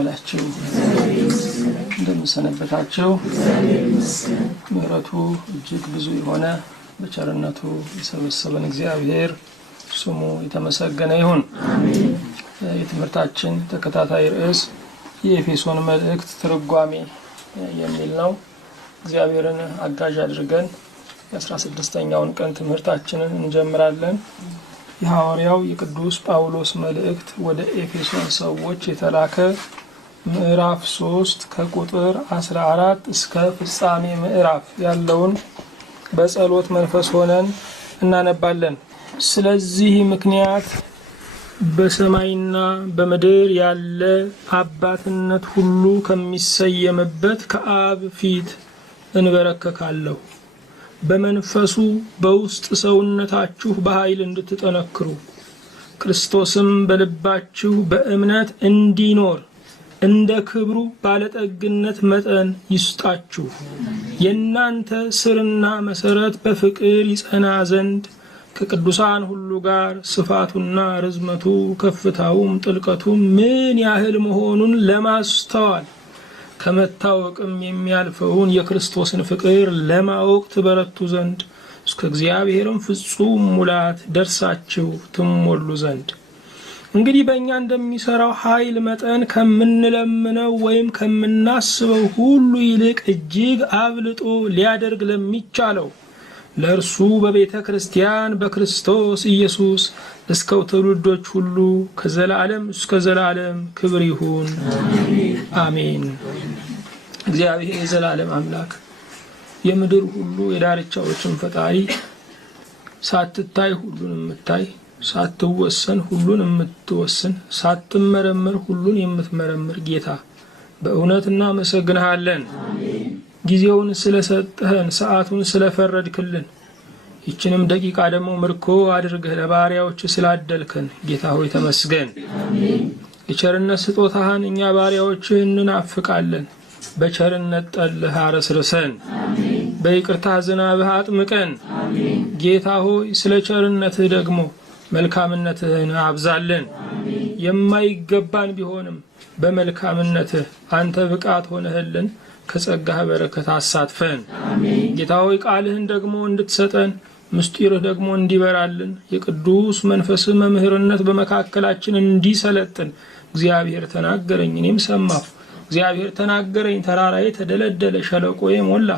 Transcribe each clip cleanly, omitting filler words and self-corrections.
ዋላችሁ? እንደምን ሰነበታችሁ? ምሕረቱ እጅግ ብዙ የሆነ በቸርነቱ የሰበሰበን እግዚአብሔር ስሙ የተመሰገነ ይሁን። የትምህርታችን ተከታታይ ርዕስ የኤፌሶን መልእክት ትርጓሜ የሚል ነው። እግዚአብሔርን አጋዥ አድርገን የ16ኛውን ቀን ትምህርታችንን እንጀምራለን። የሐዋርያው የቅዱስ ጳውሎስ መልእክት ወደ ኤፌሶን ሰዎች የተላከ ምዕራፍ 3 ከቁጥር 14 እስከ ፍጻሜ ምዕራፍ ያለውን በጸሎት መንፈስ ሆነን እናነባለን። ስለዚህ ምክንያት በሰማይና በምድር ያለ አባትነት ሁሉ ከሚሰየምበት ከአብ ፊት እንበረከካለሁ። በመንፈሱ በውስጥ ሰውነታችሁ በኃይል እንድትጠነክሩ ክርስቶስም በልባችሁ በእምነት እንዲኖር እንደ ክብሩ ባለጠግነት መጠን ይስጣችሁ። የእናንተ ስርና መሰረት በፍቅር ይጸና ዘንድ ከቅዱሳን ሁሉ ጋር ስፋቱና ርዝመቱ ከፍታውም ጥልቀቱም ምን ያህል መሆኑን ለማስተዋል ከመታወቅም የሚያልፈውን የክርስቶስን ፍቅር ለማወቅ ትበረቱ ዘንድ እስከ እግዚአብሔርም ፍጹም ሙላት ደርሳችሁ ትሞሉ ዘንድ እንግዲህ በእኛ እንደሚሰራው ኃይል መጠን ከምንለምነው ወይም ከምናስበው ሁሉ ይልቅ እጅግ አብልጦ ሊያደርግ ለሚቻለው ለእርሱ በቤተ ክርስቲያን በክርስቶስ ኢየሱስ እስከ ትውልዶች ሁሉ ከዘላለም እስከ ዘላለም ክብር ይሁን፣ አሜን። እግዚአብሔር የዘላለም አምላክ የምድር ሁሉ የዳርቻዎችን ፈጣሪ ሳትታይ ሁሉን የምታይ ሳትወሰን ሁሉን የምትወስን ሳትመረምር ሁሉን የምትመረምር ጌታ በእውነት እናመሰግንሃለን። ጊዜውን ስለሰጠህን ሰዓቱን ስለፈረድክልን ይችንም ደቂቃ ደግሞ ምርኮ አድርገህ ለባሪያዎች ስላደልከን ጌታ ሆይ ተመስገን። የቸርነት ስጦታህን እኛ ባሪያዎችህ እንናፍቃለን። በቸርነት ጠልህ አረስርሰን፣ በይቅርታህ ዝናብህ አጥምቀን። ጌታ ሆይ ስለ ቸርነትህ ደግሞ መልካምነትህን አብዛለን። የማይገባን ቢሆንም በመልካምነትህ አንተ ብቃት ሆነህልን ከጸጋህ በረከት አሳትፈን። ጌታ ሆይ ቃልህን ደግሞ እንድትሰጠን ምስጢርህ ደግሞ እንዲበራልን የቅዱስ መንፈስህ መምህርነት በመካከላችን እንዲሰለጥን እግዚአብሔር ተናገረኝ እኔም ሰማሁ። እግዚአብሔር ተናገረኝ ተራራዬ ተደለደለ ሸለቆዬ ሞላ።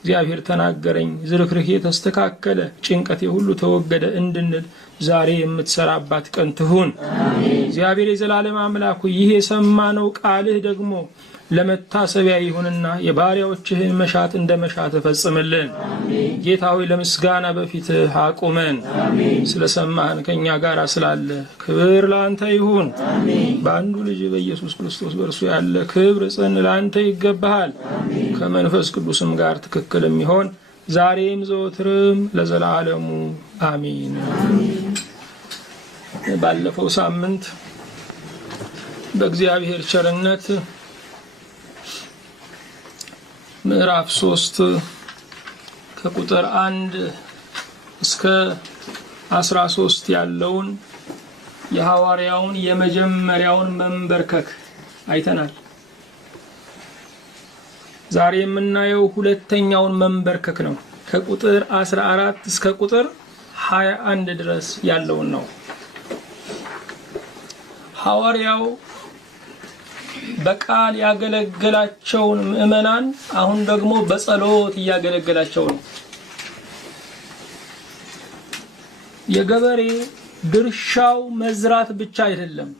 እግዚአብሔር ተናገረኝ ዝርክርኬ ተስተካከለ ጭንቀቴ ሁሉ ተወገደ እንድንል ዛሬ የምትሰራባት ቀን ትሁን። እግዚአብሔር የዘላለም አምላክ ይህ የሰማነው ቃልህ ደግሞ ለመታሰቢያ ይሁንና የባሪያዎችህን መሻት እንደ መሻት ፈጽምልን። ጌታ ሆይ ለምስጋና በፊትህ አቁመን። ስለሰማህን ከኛ ጋር ስላለ ክብር ለአንተ ይሁን። በአንዱ ልጅ በኢየሱስ ክርስቶስ በእርሱ ያለ ክብር ጽን ለአንተ ይገባሃል። ከመንፈስ ቅዱስም ጋር ትክክል የሚሆን ዛሬም ዘወትርም ለዘላለሙ አሜን። ባለፈው ሳምንት በእግዚአብሔር ቸርነት ምዕራፍ 3 ከቁጥር 1 እስከ 13 ያለውን የሐዋርያውን የመጀመሪያውን መንበርከክ አይተናል። ዛሬ የምናየው ሁለተኛውን መንበርከክ ነው። ከቁጥር 14 እስከ ቁጥር 21 ድረስ ያለውን ነው። ሐዋርያው በቃል ያገለገላቸውን ምእመናን አሁን ደግሞ በጸሎት ያገለገላቸው ነው። የገበሬ ድርሻው መዝራት ብቻ አይደለም።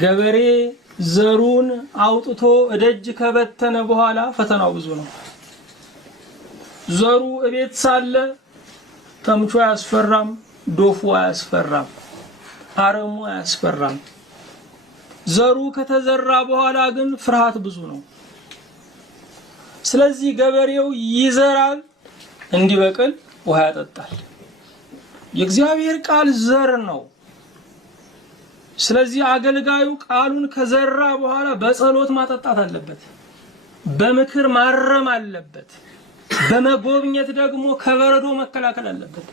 ገበሬ ዘሩን አውጥቶ እደጅ ከበተነ በኋላ ፈተናው ብዙ ነው። ዘሩ እቤት ሳለ ተምቹ አያስፈራም፣ ዶፉ አያስፈራም፣ አረሙ አያስፈራም። ዘሩ ከተዘራ በኋላ ግን ፍርሃት ብዙ ነው። ስለዚህ ገበሬው ይዘራል፣ እንዲበቅል ውሃ ያጠጣል። የእግዚአብሔር ቃል ዘር ነው። ስለዚህ አገልጋዩ ቃሉን ከዘራ በኋላ በጸሎት ማጠጣት አለበት፣ በምክር ማረም አለበት፣ በመጎብኘት ደግሞ ከበረዶ መከላከል አለበት።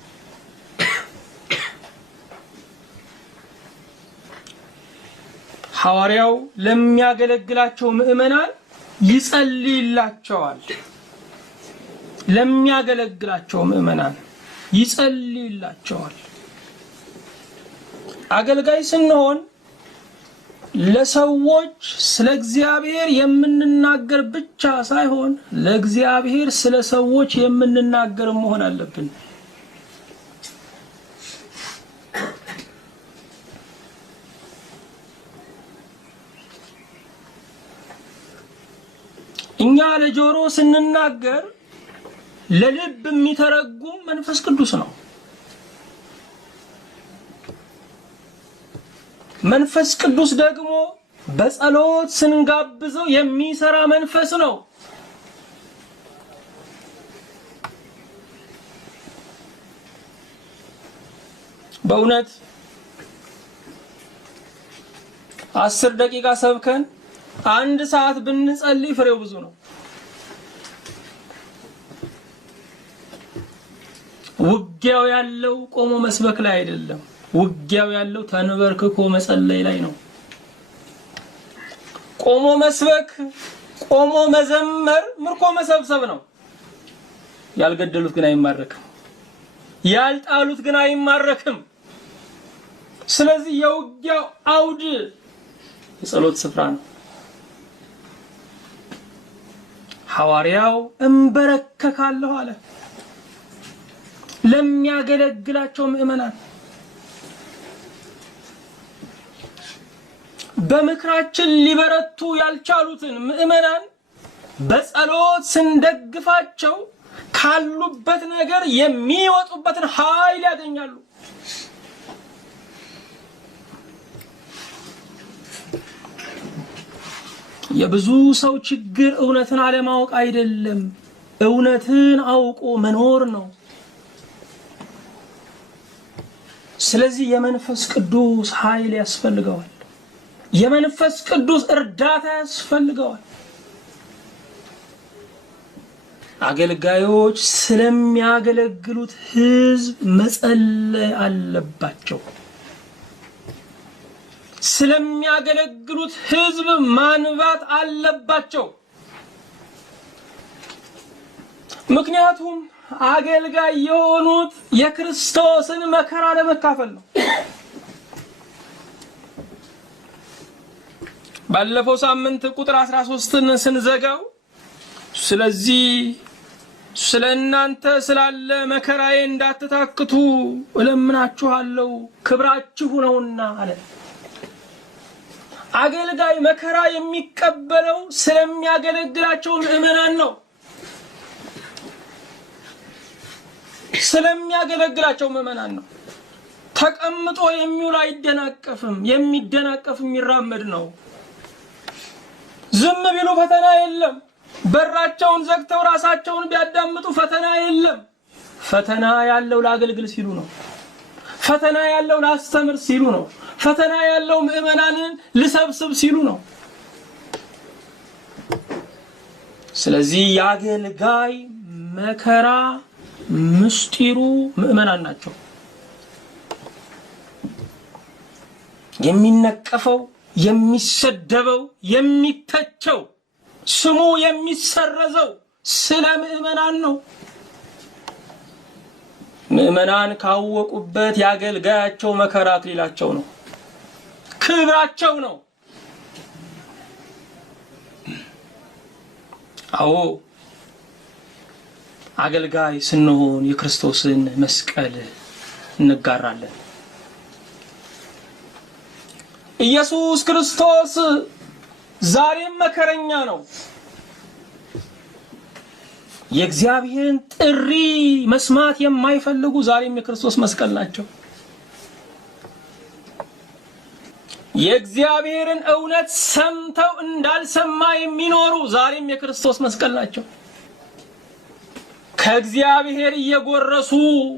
ሐዋርያው ለሚያገለግላቸው ምእመናን ይጸልይላቸዋል። ለሚያገለግላቸው ምእመናን ይጸልይላቸዋል። አገልጋይ ስንሆን ለሰዎች ስለ እግዚአብሔር የምንናገር ብቻ ሳይሆን ለእግዚአብሔር ስለ ሰዎች የምንናገር መሆን አለብን። እኛ ለጆሮ ስንናገር ለልብ የሚተረጉም መንፈስ ቅዱስ ነው። መንፈስ ቅዱስ ደግሞ በጸሎት ስንጋብዘው የሚሰራ መንፈስ ነው። በእውነት 10 ደቂቃ ሰብከን 1 ሰዓት ብንጸልይ ፍሬው ብዙ ነው። ውጊያው ያለው ቆሞ መስበክ ላይ አይደለም። ውጊያው ያለው ተንበርክኮ መጸለይ ላይ ነው። ቆሞ መስበክ፣ ቆሞ መዘመር ምርኮ መሰብሰብ ነው። ያልገደሉት ግን አይማረክም፣ ያልጣሉት ግን አይማረክም። ስለዚህ የውጊያው አውድ የጸሎት ስፍራ ነው። ሐዋርያው እንበረከካለሁ አለ ለሚያገለግላቸው ምእመናን። በምክራችን ሊበረቱ ያልቻሉትን ምእመናን በጸሎት ስንደግፋቸው ካሉበት ነገር የሚወጡበትን ኃይል ያገኛሉ። የብዙ ሰው ችግር እውነትን አለማወቅ አይደለም፣ እውነትን አውቆ መኖር ነው። ስለዚህ የመንፈስ ቅዱስ ኃይል ያስፈልገዋል። የመንፈስ ቅዱስ እርዳታ ያስፈልገዋል። አገልጋዮች ስለሚያገለግሉት ሕዝብ መጸለይ አለባቸው። ስለሚያገለግሉት ሕዝብ ማንባት አለባቸው። ምክንያቱም አገልጋይ የሆኑት የክርስቶስን መከራ ለመካፈል ነው። ባለፈው ሳምንት ቁጥር 13ን ስንዘጋው ስለዚህ ስለእናንተ ስላለ መከራዬ እንዳትታክቱ እለምናችኋለሁ ክብራችሁ ነውና አለ። አገልጋይ መከራ የሚቀበለው ስለሚያገለግላቸው ምእመናን ነው። ስለሚያገለግላቸው ምእመናን ነው። ተቀምጦ የሚውል አይደናቀፍም፣ የሚደናቀፍ የሚራመድ ነው። ዝም ቢሉ ፈተና የለም። በራቸውን ዘግተው ራሳቸውን ቢያዳምጡ ፈተና የለም። ፈተና ያለው ላገልግል ሲሉ ነው። ፈተና ያለው ላስተምር ሲሉ ነው። ፈተና ያለው ምእመናንን ልሰብስብ ሲሉ ነው። ስለዚህ የአገልጋይ መከራ ምስጢሩ ምእመናን ናቸው። የሚነቀፈው፣ የሚሰደበው፣ የሚተቸው፣ ስሙ የሚሰረዘው ስለ ምእመናን ነው። ምእመናን ካወቁበት የአገልጋያቸው መከራ አክሊላቸው ነው፣ ክብራቸው ነው። አዎ አገልጋይ ስንሆን የክርስቶስን መስቀል እንጋራለን። ኢየሱስ ክርስቶስ ዛሬም መከረኛ ነው። የእግዚአብሔርን ጥሪ መስማት የማይፈልጉ ዛሬም የክርስቶስ መስቀል ናቸው። የእግዚአብሔርን እውነት ሰምተው እንዳልሰማ የሚኖሩ ዛሬም የክርስቶስ መስቀል ናቸው። ከእግዚአብሔር እየጎረሱ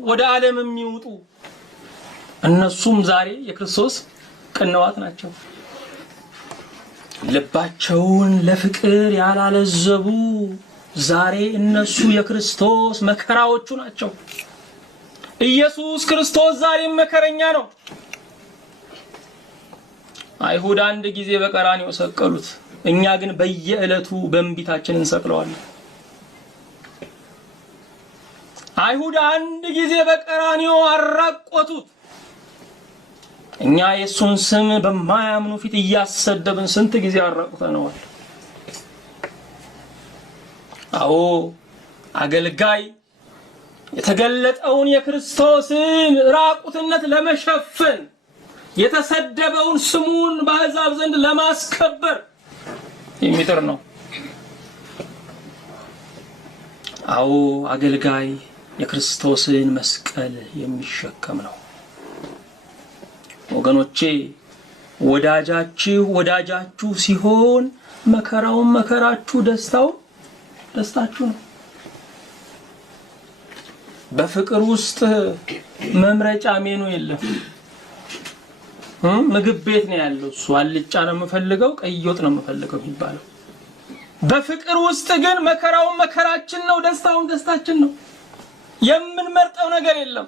ወደ ዓለም የሚወጡ እነሱም ዛሬ የክርስቶስ ቅንዋት ናቸው። ልባቸውን ለፍቅር ያላለዘቡ ዛሬ እነሱ የክርስቶስ መከራዎቹ ናቸው። ኢየሱስ ክርስቶስ ዛሬም መከረኛ ነው። አይሁድ አንድ ጊዜ በቀራንዮ ሰቀሉት፣ እኛ ግን በየዕለቱ በእንቢታችን እንሰቅለዋለን። አይሁድ አንድ ጊዜ በቀራንዮ አራቆቱት፣ እኛ የሱን ስም በማያምኑ ፊት እያሰደብን ስንት ጊዜ አራቁተነዋል። አዎ አገልጋይ የተገለጠውን የክርስቶስን ራቁትነት ለመሸፈን የተሰደበውን ስሙን በአሕዛብ ዘንድ ለማስከበር የሚጥር ነው። አዎ አገልጋይ የክርስቶስን መስቀል የሚሸከም ነው። ወገኖቼ ወዳጃችሁ ሲሆን መከራውን መከራችሁ፣ ደስታችሁ ነው። በፍቅር ውስጥ መምረጫ ሜኑ የለም። ምግብ ቤት ነው ያለው። እሱ አልጫ ነው የምፈልገው፣ ቀይ ወጥ ነው የምፈልገው የሚባለው። በፍቅር ውስጥ ግን መከራውን መከራችን ነው፣ ደስታውን ደስታችን ነው። የምንመርጠው ነገር የለም።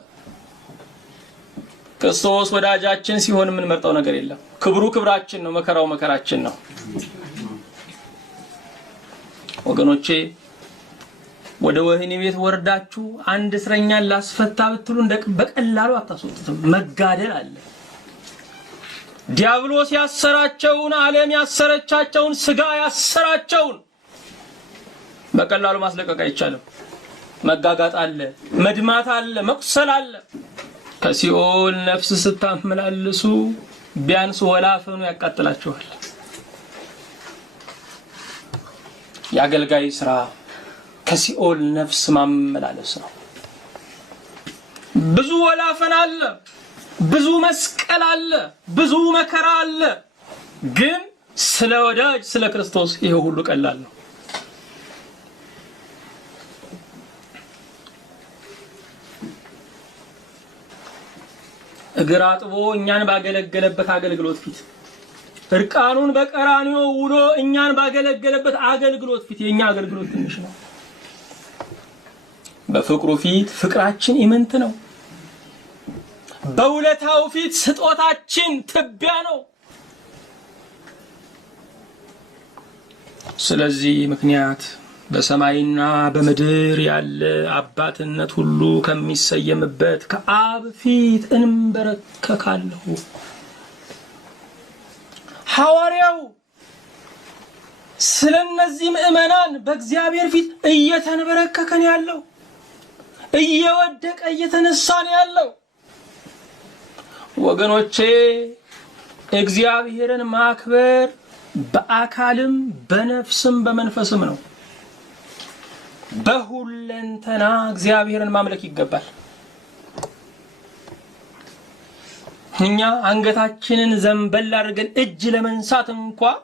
ክርስቶስ ወዳጃችን ሲሆን የምንመርጠው ነገር የለም። ክብሩ ክብራችን ነው፣ መከራው መከራችን ነው። ወገኖቼ ወደ ወህኒ ቤት ወርዳችሁ አንድ እስረኛን ላስፈታ ብትሉ በቀላሉ አታስወጡትም። መጋደል አለ። ዲያብሎስ ያሰራቸውን፣ ዓለም ያሰረቻቸውን፣ ስጋ ያሰራቸውን በቀላሉ ማስለቀቅ አይቻልም። መጋጋጥ አለ፣ መድማት አለ፣ መቁሰል አለ። ከሲኦል ነፍስ ስታመላልሱ ቢያንስ ወላፈኑ ያቃጥላችኋል። የአገልጋይ ስራ ከሲኦል ነፍስ ማመላለስ ነው። ብዙ ወላፈን አለ፣ ብዙ መስቀል አለ፣ ብዙ መከራ አለ። ግን ስለ ወዳጅ ስለ ክርስቶስ ይሄ ሁሉ ቀላል ነው። እግር አጥቦ እኛን ባገለገለበት አገልግሎት ፊት፣ እርቃኑን በቀራንዮ ውሎ እኛን ባገለገለበት አገልግሎት ፊት የኛ አገልግሎት ትንሽ ነው። በፍቅሩ ፊት ፍቅራችን ኢምንት ነው። በውለታው ፊት ስጦታችን ትቢያ ነው። ስለዚህ ምክንያት በሰማይና በምድር ያለ አባትነት ሁሉ ከሚሰየምበት ከአብ ፊት እንበረከካለሁ። ሐዋርያው ስለነዚህ ምእመናን በእግዚአብሔር ፊት እየተንበረከከን ያለው፣ እየወደቀ እየተነሳን ያለው። ወገኖቼ እግዚአብሔርን ማክበር በአካልም በነፍስም በመንፈስም ነው። በሁለንተና እግዚአብሔርን ማምለክ ይገባል። እኛ አንገታችንን ዘንበል አድርገን እጅ ለመንሳት እንኳን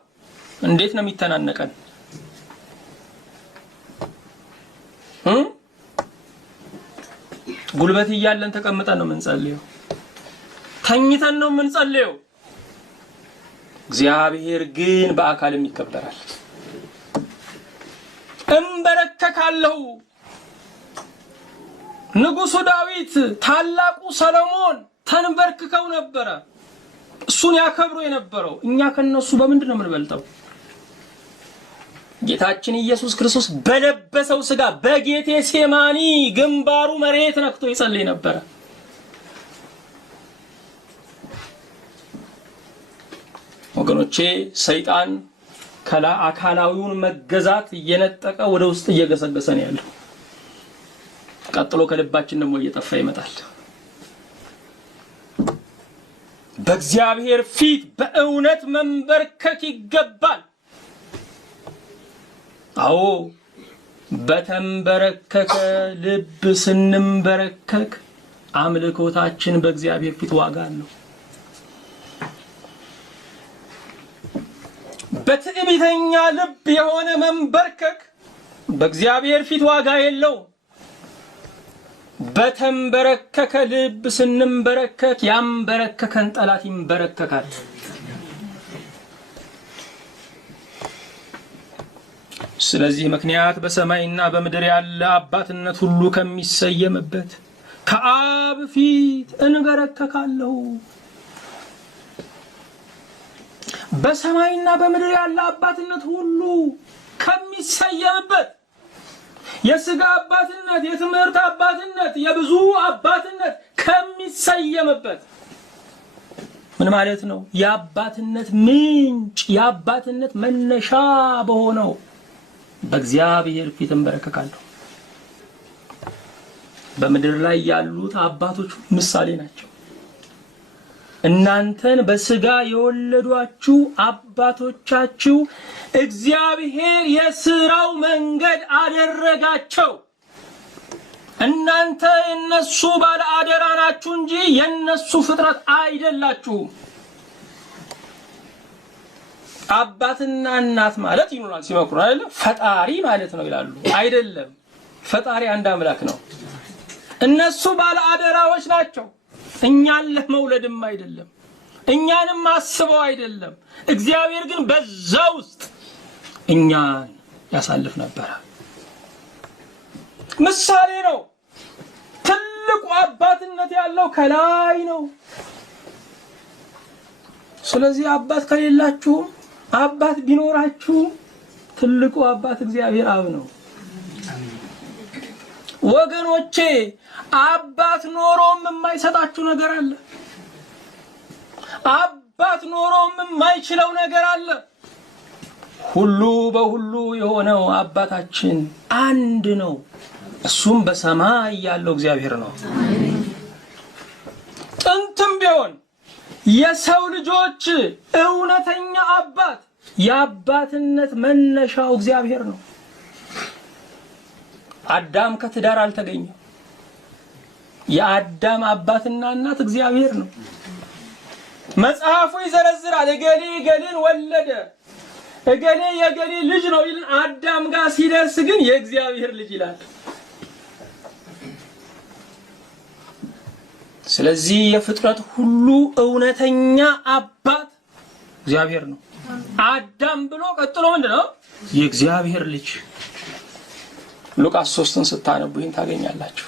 እንዴት ነው የሚተናነቀን? ጉልበት እያለን ተቀምጠን ነው የምንጸልየው፣ ተኝተን ነው የምንጸልየው። እግዚአብሔር ግን በአካልም ይከበራል። እንበረከካለሁ። ንጉሡ ዳዊት፣ ታላቁ ሰሎሞን ተንበርክከው ነበረ እሱን ያከብሩ የነበረው። እኛ ከነሱ በምንድን ነው የምንበልጠው? ጌታችን ኢየሱስ ክርስቶስ በለበሰው ሥጋ በጌቴ ሴማኒ ግንባሩ መሬት ነክቶ ይጸልይ ነበረ። ወገኖቼ ሰይጣን አካላዊውን መገዛት እየነጠቀ ወደ ውስጥ እየገሰገሰ ነው ያለው። ቀጥሎ ከልባችን ደግሞ እየጠፋ ይመጣል። በእግዚአብሔር ፊት በእውነት መንበርከክ ይገባል። አዎ በተንበረከከ ልብ ስንንበረከክ አምልኮታችን በእግዚአብሔር ፊት ዋጋ አለው። በትዕቢተኛ ልብ የሆነ መንበርከክ በእግዚአብሔር ፊት ዋጋ የለው። በተንበረከከ ልብ ስንንበረከክ ያንበረከከን ጠላት ይንበረከካል። ስለዚህ ምክንያት በሰማይና በምድር ያለ አባትነት ሁሉ ከሚሰየምበት ከአብ ፊት እንበረከካለሁ። በሰማይና በምድር ያለ አባትነት ሁሉ ከሚሰየምበት የሥጋ አባትነት፣ የትምህርት አባትነት፣ የብዙ አባትነት ከሚሰየምበት ምን ማለት ነው? የአባትነት ምንጭ የአባትነት መነሻ በሆነው በእግዚአብሔር ፊት እንበረከካለሁ። በምድር ላይ ያሉት አባቶች ምሳሌ ናቸው። እናንተን በሥጋ የወለዷችሁ አባቶቻችሁ እግዚአብሔር የሥራው መንገድ አደረጋቸው። እናንተ የነሱ ባለ አደራ ናችሁ እንጂ የነሱ ፍጥረት አይደላችሁም። አባትና እናት ማለት ይኖራል ሲመክሩ አይደል? ፈጣሪ ማለት ነው ይላሉ። አይደለም፣ ፈጣሪ አንድ አምላክ ነው። እነሱ ባለ አደራዎች ናቸው። እኛን ለመውለድም አይደለም፣ እኛንም አስበው አይደለም። እግዚአብሔር ግን በዛ ውስጥ እኛን ያሳልፍ ነበር። ምሳሌ ነው። ትልቁ አባትነት ያለው ከላይ ነው። ስለዚህ አባት ከሌላችሁም አባት ቢኖራችሁ ትልቁ አባት እግዚአብሔር አብ ነው። ወገኖቼ አባት ኖሮም የማይሰጣችሁ ነገር አለ። አባት ኖሮም የማይችለው ነገር አለ። ሁሉ በሁሉ የሆነው አባታችን አንድ ነው። እሱም በሰማይ ያለው እግዚአብሔር ነው። ጥንትም ቢሆን የሰው ልጆች እውነተኛ አባት የአባትነት መነሻው እግዚአብሔር ነው። አዳም ከትዳር አልተገኘም። የአዳም አባትና እናት እግዚአብሔር ነው። መጽሐፉ ይዘረዝራል። እገሌ እገሌን ወለደ፣ እገሌ የእገሌ ልጅ ነው ይልን። አዳም ጋር ሲደርስ ግን የእግዚአብሔር ልጅ ይላል። ስለዚህ የፍጥረት ሁሉ እውነተኛ አባት እግዚአብሔር ነው። አዳም ብሎ ቀጥሎ ምንድነው? የእግዚአብሔር ልጅ። ሉቃስ 3ን ስታነቡ ይህን ታገኛላችሁ።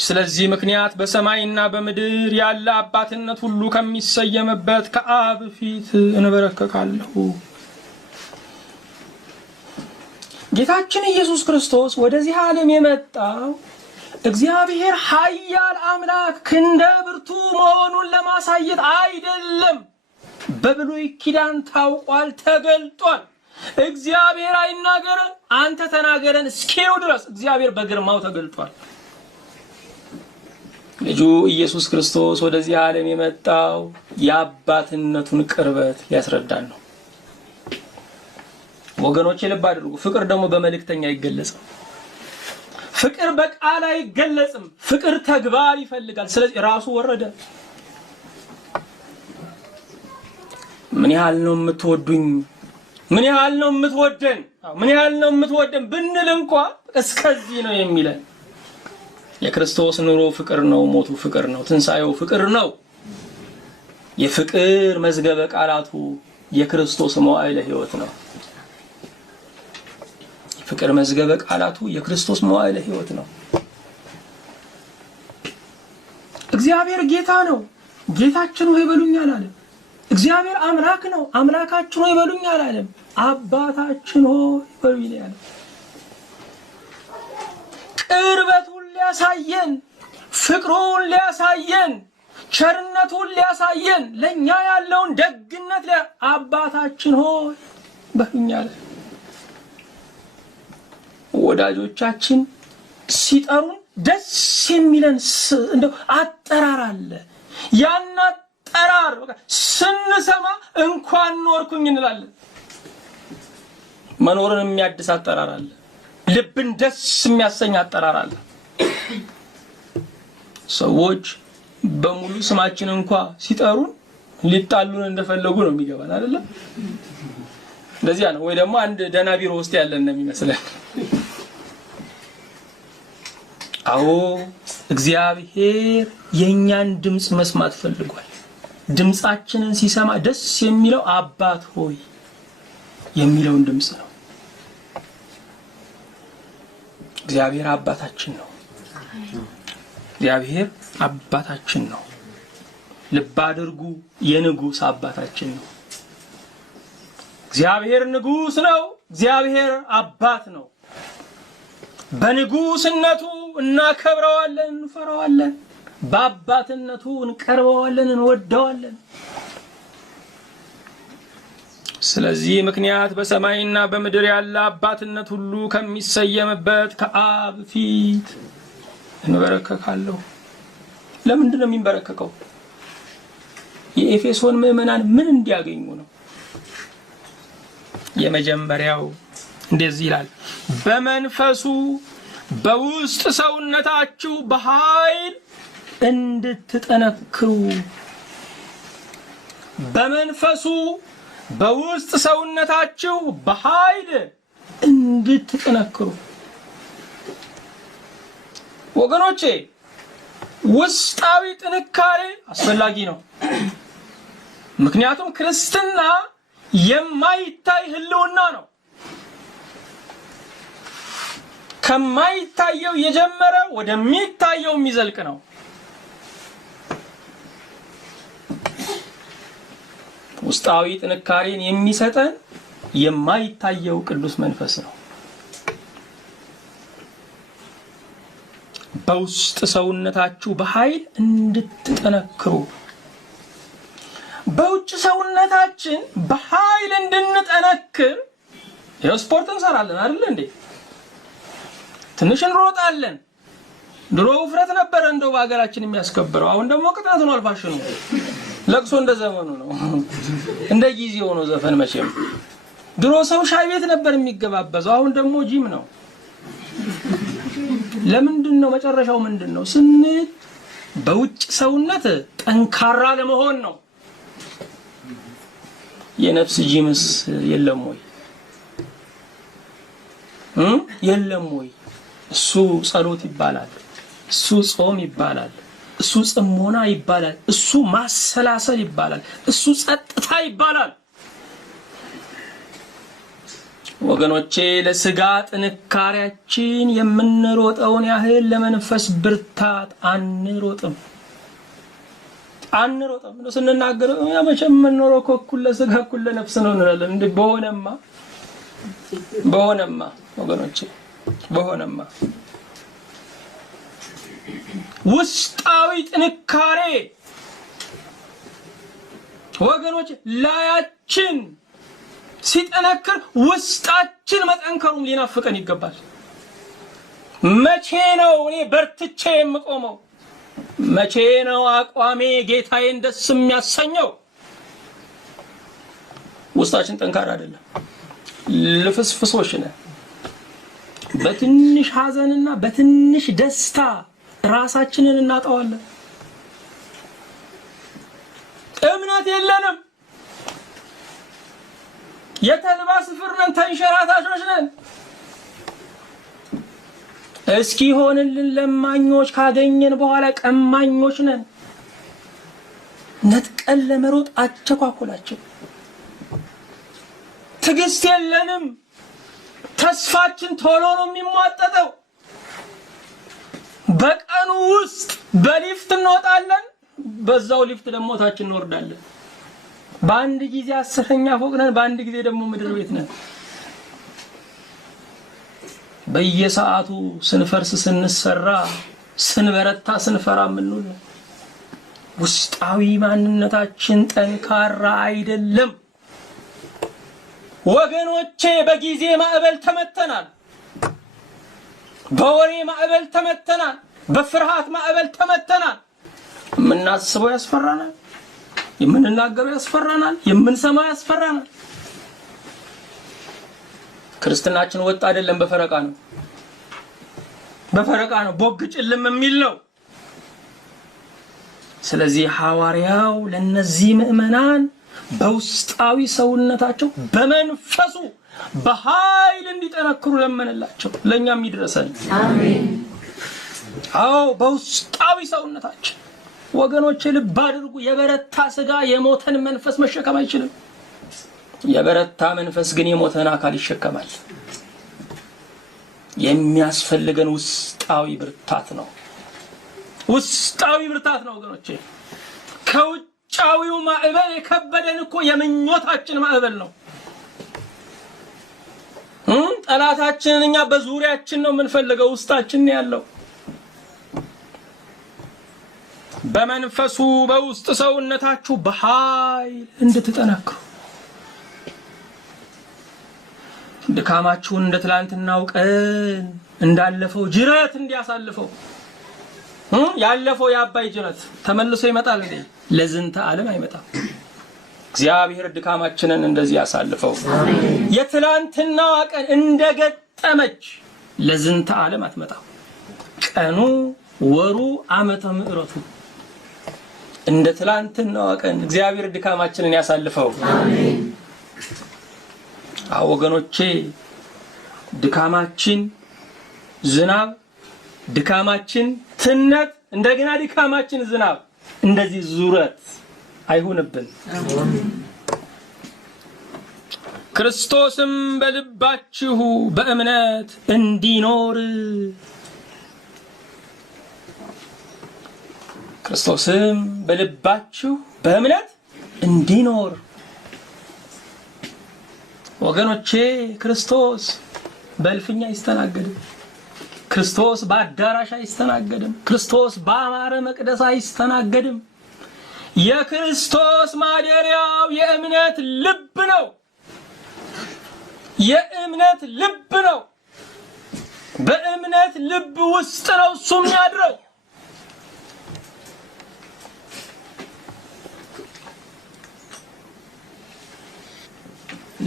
ስለዚህ ምክንያት በሰማይና በምድር ያለ አባትነት ሁሉ ከሚሰየምበት ከአብ ፊት እንበረከካለሁ። ጌታችን ኢየሱስ ክርስቶስ ወደዚህ ዓለም የመጣው እግዚአብሔር ኃያል አምላክ ክንደ ብርቱ መሆኑን ለማሳየት አይደለም። በብሉይ ኪዳን ታውቋል፣ ተገልጧል። እግዚአብሔር አይናገረን አንተ ተናገረን እስኪው ድረስ እግዚአብሔር በግርማው ተገልጧል። ልጁ ኢየሱስ ክርስቶስ ወደዚህ ዓለም የመጣው የአባትነቱን ቅርበት ሊያስረዳን ነው። ወገኖቼ ልብ አድርጉ። ፍቅር ደግሞ በመልእክተኛ አይገለጽም። ፍቅር በቃል አይገለጽም። ፍቅር ተግባር ይፈልጋል። ስለዚህ ራሱ ወረደ። ምን ያህል ነው የምትወዱኝ? ምን ያህል ነው የምትወደን? ምን ያህል ነው የምትወደን ብንል እንኳን እስከዚህ ነው የሚለን። የክርስቶስ ኑሮ ፍቅር ነው፣ ሞቱ ፍቅር ነው፣ ትንሳኤው ፍቅር ነው። የፍቅር መዝገበ ቃላቱ የክርስቶስ መዋዕለ ሕይወት ነው። ፍቅር መዝገበ ቃላቱ የክርስቶስ መዋዕለ ሕይወት ነው። እግዚአብሔር ጌታ ነው፣ ጌታችን ሆይ በሉኝ አላለም። እግዚአብሔር አምላክ ነው፣ አምላካችን ሆይ በሉኝ አላለም። አባታችን ሆይ በሉኝ አለ። ቅርበቱን ሊያሳየን፣ ፍቅሩን ሊያሳየን፣ ቸርነቱን ሊያሳየን፣ ለኛ ያለውን ደግነት አባታችን ሆይ በሉኝ አለ። ወዳጆቻችን ሲጠሩን ደስ የሚለን እንደው አጠራር አለ። ያን አጠራር ስንሰማ እንኳን ኖርኩኝ እንላለን። መኖርን የሚያድስ አጠራር አለ። ልብን ደስ የሚያሰኝ አጠራር አለ። ሰዎች በሙሉ ስማችን እንኳን ሲጠሩን ሊጣሉን እንደፈለጉ ነው የሚገባን አይደለ? እንደዚያ ነው። ወይ ደግሞ አንድ ደህና ቢሮ ውስጥ ያለን ነው የሚመስለን። አዎ እግዚአብሔር የኛን ድምጽ መስማት ፈልጓል። ድምጻችንን ሲሰማ ደስ የሚለው አባት ሆይ የሚለውን ድምጽ ነው። እግዚአብሔር አባታችን ነው። እግዚአብሔር አባታችን ነው። ልብ አድርጉ፣ የንጉሥ አባታችን ነው። እግዚአብሔር ንጉሥ ነው። እግዚአብሔር አባት ነው። በንጉሥነቱ እናከብረዋለን፣ እንፈራዋለን። በአባትነቱ እንቀርበዋለን፣ እንወደዋለን። ስለዚህ ምክንያት በሰማይና በምድር ያለ አባትነት ሁሉ ከሚሰየምበት ከአብ ፊት እንበረከካለሁ። ለምንድን ነው የሚንበረከከው? የኤፌሶን ምዕመናን ምን እንዲያገኙ ነው? የመጀመሪያው እንደዚህ ይላል፣ በመንፈሱ በውስጥ ሰውነታችሁ በኃይል እንድትጠነክሩ። በመንፈሱ በውስጥ ሰውነታችሁ በኃይል እንድትጠነክሩ። ወገኖቼ ውስጣዊ ጥንካሬ አስፈላጊ ነው። ምክንያቱም ክርስትና የማይታይ ህልውና ነው። ከማይታየው የጀመረ ወደሚታየው የሚዘልቅ ነው። ውስጣዊ ጥንካሬን የሚሰጠን የማይታየው ቅዱስ መንፈስ ነው። በውስጥ ሰውነታችሁ በኃይል እንድትጠነክሩ። በውጭ ሰውነታችን በኃይል እንድንጠነክር ስፖርት እንሰራለን አይደል እንዴ? ትንሽ እንሮጣለን። ድሮ ውፍረት ነበረ እንደው በአገራችን የሚያስከብረው። አሁን ደግሞ ቅጥነት ነው አልፋሽኑ። ለቅሶ እንደ ዘመኑ ነው፣ እንደ ጊዜው ነው ዘፈን መቼም። ድሮ ሰው ሻይ ቤት ነበር የሚገባበዘው፣ አሁን ደግሞ ጂም ነው። ለምንድን ነው? መጨረሻው ምንድን ነው ስንል በውጭ ሰውነት ጠንካራ ለመሆን ነው። የነፍስ ጂምስ የለም ወይ? የለም ወይ? እሱ ጸሎት ይባላል፣ እሱ ጾም ይባላል፣ እሱ ጽሞና ይባላል፣ እሱ ማሰላሰል ይባላል፣ እሱ ጸጥታ ይባላል። ወገኖቼ ለስጋ ጥንካሬያችን የምንሮጠውን ያህል ለመንፈስ ብርታት አንሮጥም። ነው ስንናገር መቼም የምንኖረው እኩል ለስጋ እኩል ለነፍስ ነው እንላለን። እንዴ በሆነማ ወገኖቼ በሆነማ ውስጣዊ ጥንካሬ ወገኖች ላያችን ሲጠነክር ውስጣችን መጠንከሩም ሊናፍቀን ይገባል። መቼ ነው እኔ በርትቼ የምቆመው? መቼ ነው አቋሜ ጌታዬን ደስ የሚያሰኘው? ውስጣችን ጠንካራ አይደለም፣ ልፍስፍሶች ነን። በትንሽ ሐዘንና በትንሽ ደስታ ራሳችንን እናጣዋለን። እምነት የለንም። የተልባ ስፍር ነን፣ ተንሸራታቾች ነን። እስኪ ሆንልን ለማኞች፣ ካገኘን በኋላ ቀማኞች ነን። ነጥቀን ለመሮጥ አቸኳኩላቸው። ትዕግስት የለንም። ተስፋችን ቶሎ ነው የሚሟጠጠው። በቀኑ ውስጥ በሊፍት እንወጣለን፣ በዛው ሊፍት ደግሞ ታች እንወርዳለን። በአንድ ጊዜ 10ኛ ፎቅ ነን፣ በአንድ ጊዜ ደግሞ ምድር ቤት ነን። በየሰዓቱ ስንፈርስ፣ ስንሰራ፣ ስንበረታ፣ ስንፈራ ምንውል። ውስጣዊ ማንነታችን ጠንካራ አይደለም ወገኖቼ። በጊዜ ማዕበል ተመተናል፣ በወሬ ማዕበል ተመተናል፣ በፍርሃት ማዕበል ተመተናል። የምናስበው ያስፈራናል፣ የምንናገረው ያስፈራናል፣ የምንሰማው ያስፈራናል። ክርስትናችን ወጥ አይደለም፣ በፈረቃ ነው። በፈረቃ ነው፣ ቦግ ጭልም የሚል ነው። ስለዚህ ሐዋርያው ለነዚህ ምዕመናን በውስጣዊ ሰውነታቸው በመንፈሱ በኃይል እንዲጠነክሩ ለመነላቸው። ለኛም ይድረሰን አሜን። አዎ በውስጣዊ ሰውነታቸው ወገኖቼ ልብ አድርጉ። የበረታ ስጋ የሞተን መንፈስ መሸከም አይችልም። የበረታ መንፈስ ግን የሞተን አካል ይሸከማል። የሚያስፈልገን ውስጣዊ ብርታት ነው። ውስጣዊ ብርታት ነው ወገኖቼ። ከውጫዊው ማዕበል የከበደን እኮ የምኞታችን ማዕበል ነው። ጠላታችንን እኛ በዙሪያችን ነው የምንፈልገው፣ ውስጣችን ነው ያለው። በመንፈሱ በውስጥ ሰውነታችሁ በኃይል እንድትጠነክሩ ድካማችሁን እንደ ትላንትናው ቀን እንዳለፈው ጅረት እንዲያሳልፈው። ያለፈው የአባይ ጅረት ተመልሶ ይመጣል እንዴ? ለዝንተ ዓለም አይመጣም። እግዚአብሔር ድካማችንን እንደዚህ ያሳልፈው። የትላንትናዋ ቀን እንደገጠመች ለዝንተ ዓለም አትመጣም። ቀኑ፣ ወሩ፣ ዓመተ ምሕረቱ እንደ ትላንትናዋ ቀን እግዚአብሔር ድካማችንን ያሳልፈው። አሜን። ወገኖቼ ድካማችን ዝናብ፣ ድካማችን ትነት፣ እንደገና ድካማችን ዝናብ፣ እንደዚህ ዙረት አይሁንብን። ክርስቶስም በልባችሁ በእምነት እንዲኖር ክርስቶስም በልባችሁ በእምነት እንዲኖር። ወገኖቼ ክርስቶስ በእልፍኛ አይስተናገድም። ክርስቶስ በአዳራሽ አይስተናገድም። ክርስቶስ በአማረ መቅደስ አይስተናገድም። የክርስቶስ ማደሪያው የእምነት ልብ ነው። የእምነት ልብ ነው። በእምነት ልብ ውስጥ ነው እሱ የሚያድረው።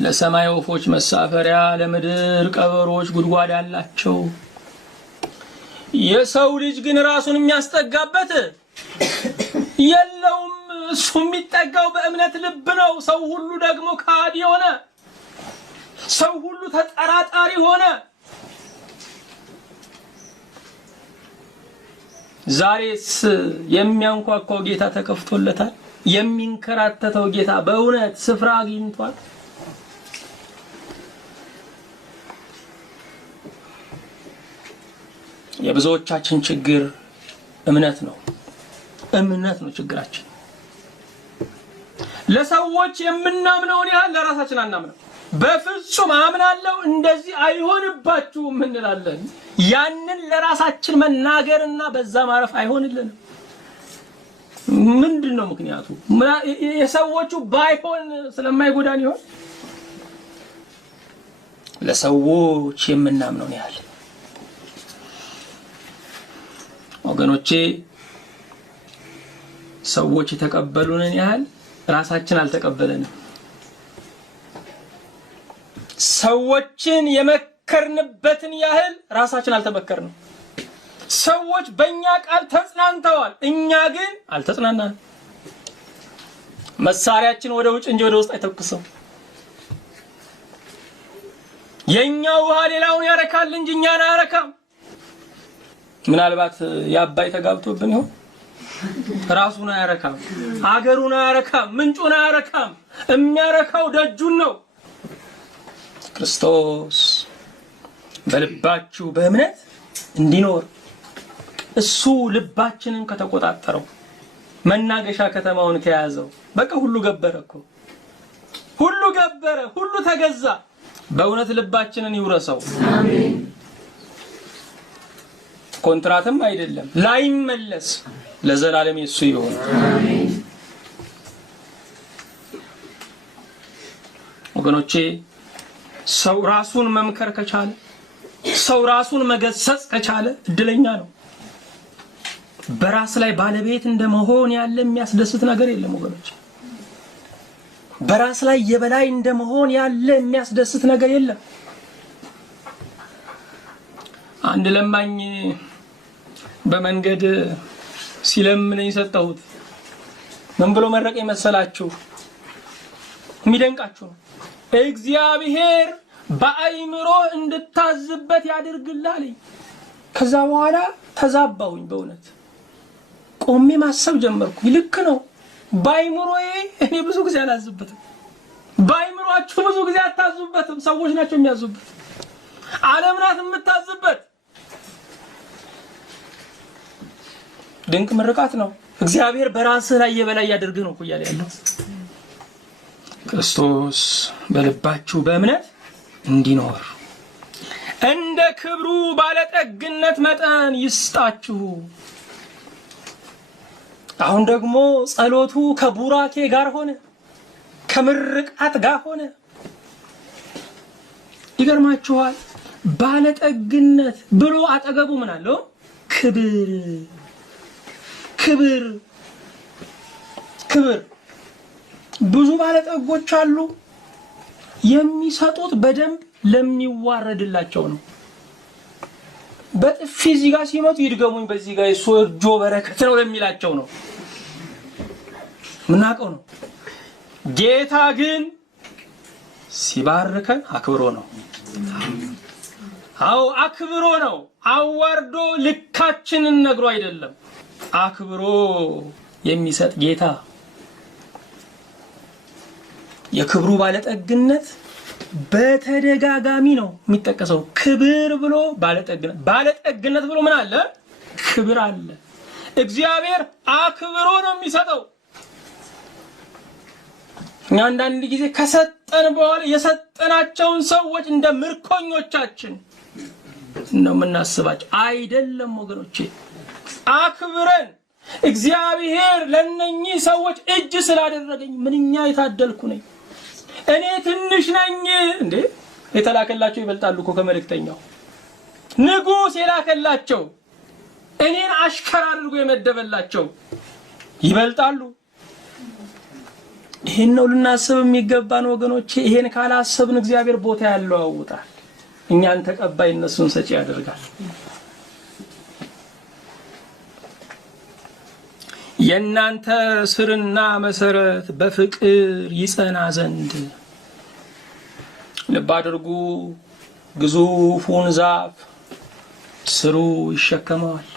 ለሰማይ ወፎች መሳፈሪያ፣ ለምድር ቀበሮች ጉድጓድ ያላቸው፣ የሰው ልጅ ግን ራሱን የሚያስጠጋበት የለውም። እሱ የሚጠጋው በእምነት ልብ ነው። ሰው ሁሉ ደግሞ ከሃዲ ሆነ። ሰው ሁሉ ተጠራጣሪ ሆነ። ዛሬስ የሚያንኳኳው ጌታ ተከፍቶለታል። የሚንከራተተው ጌታ በእውነት ስፍራ አግኝቷል። የብዙዎቻችን ችግር እምነት ነው። እምነት ነው ችግራችን። ለሰዎች የምናምነውን ያህል ለራሳችን አናምነው። በፍጹም አምናለሁ እንደዚህ አይሆንባችሁም እንላለን። ያንን ለራሳችን መናገርና በዛ ማረፍ አይሆንልንም። ምንድነው ምክንያቱ? የሰዎቹ ባይሆን ስለማይጎዳን ይሆን? ለሰዎች የምናምነውን ያህል ወገኖቼ ሰዎች የተቀበሉንን ያህል ራሳችን አልተቀበለንም። ሰዎችን የመከርንበትን ያህል ራሳችን አልተመከርንም። ሰዎች በእኛ ቃል ተጽናንተዋል፣ እኛ ግን አልተጽናናንም። መሳሪያችን ወደ ውጭ እንጂ ወደ ውስጥ አይተኩስም። የኛ ውሃ ሌላውን ያረካል እንጂ እኛን አያረካም። ምናልባት የአባይ ተጋብቶብን ይሆን? ራሱን አያረካም፣ አገሩን አያረካም፣ ምንጩን አያረካም። የሚያረካው ደጁን ነው። ክርስቶስ በልባችሁ በእምነት እንዲኖር። እሱ ልባችንን ከተቆጣጠረው፣ መናገሻ ከተማውን ከያዘው፣ በቃ ሁሉ ገበረ እኮ። ሁሉ ገበረ፣ ሁሉ ተገዛ። በእውነት ልባችንን ይውረሰው። አሜን። ኮንትራትም አይደለም፣ ላይመለስ ለዘላለም የሱ ይሁን። አሜን። ወገኖቼ ሰው ራሱን መምከር ከቻለ፣ ሰው ራሱን መገሰጽ ከቻለ እድለኛ ነው። በራስ ላይ ባለቤት እንደመሆን ያለ የሚያስደስት ነገር የለም ወገኖቼ። በራስ ላይ የበላይ እንደመሆን ያለ የሚያስደስት ነገር የለም። አንድ ለማኝ በመንገድ ሲለምነኝ ሰጠሁት። ምን ብሎ መረቀኝ መሰላችሁ? የሚደንቃችሁ ነው። እግዚአብሔር በአይምሮ እንድታዝበት ያድርግልህ። ከዛ በኋላ ተዛባሁኝ። በእውነት ቆሜ ማሰብ ጀመርኩ። ልክ ነው። በአይምሮዬ እኔ ብዙ ጊዜ አላዝበትም። በአይምሮአችሁ ብዙ ጊዜ አታዙበትም። ሰዎች ናቸው የሚያዙበት። ዓለም ናት የምታዝበት። ድንቅ ምርቃት ነው። እግዚአብሔር በራስህ ላይ የበላይ ያደርግህ ነው እያለ ያለው። ክርስቶስ በልባችሁ በእምነት እንዲኖር እንደ ክብሩ ባለጠግነት መጠን ይስጣችሁ። አሁን ደግሞ ጸሎቱ ከቡራኬ ጋር ሆነ፣ ከምርቃት ጋር ሆነ። ይገርማችኋል። ባለጠግነት ብሎ አጠገቡ ምን አለው? ክብር ክብር ክብር። ብዙ ባለጠጎች አሉ፣ የሚሰጡት በደንብ ለሚዋረድላቸው ነው። በጥፊ እዚህ ጋር ሲመጡ ይድገሙኝ በዚህ ጋር እሱ እጆ በረከት ነው ለሚላቸው ነው። ምናቀው ነው። ጌታ ግን ሲባርከን አክብሮ ነው። አው አክብሮ ነው። አዋርዶ ልካችንን ነግሮ አይደለም። አክብሮ የሚሰጥ ጌታ። የክብሩ ባለጠግነት በተደጋጋሚ ነው የሚጠቀሰው። ክብር ብሎ ባለጠግነት ብሎ ምን አለ? ክብር አለ። እግዚአብሔር አክብሮ ነው የሚሰጠው። አንዳንድ ጊዜ ከሰጠን በኋላ የሰጠናቸውን ሰዎች እንደ ምርኮኞቻችን ነው የምናስባቸው። አይደለም ወገኖቼ፣ አክብረን እግዚአብሔር ለነኚህ ሰዎች እጅ ስላደረገኝ ምንኛ የታደልኩ ነኝ፣ እኔ ትንሽ ነኝ እንዴ። የተላከላቸው ይበልጣሉ እኮ ከመልእክተኛው። ንጉሥ የላከላቸው እኔን አሽከር አድርጎ የመደበላቸው ይበልጣሉ። ይሄን ነው ልናስብ የሚገባን ወገኖቼ። ይሄን ካላሰብን እግዚአብሔር ቦታ ያለዋውጣል፣ እኛን ተቀባይ እነሱን ሰጪ ያደርጋል። የእናንተ ስርና መሰረት በፍቅር ይጸና ዘንድ ልብ አድርጉ። ግዙፉን ዛፍ ስሩ ይሸከመዋል፣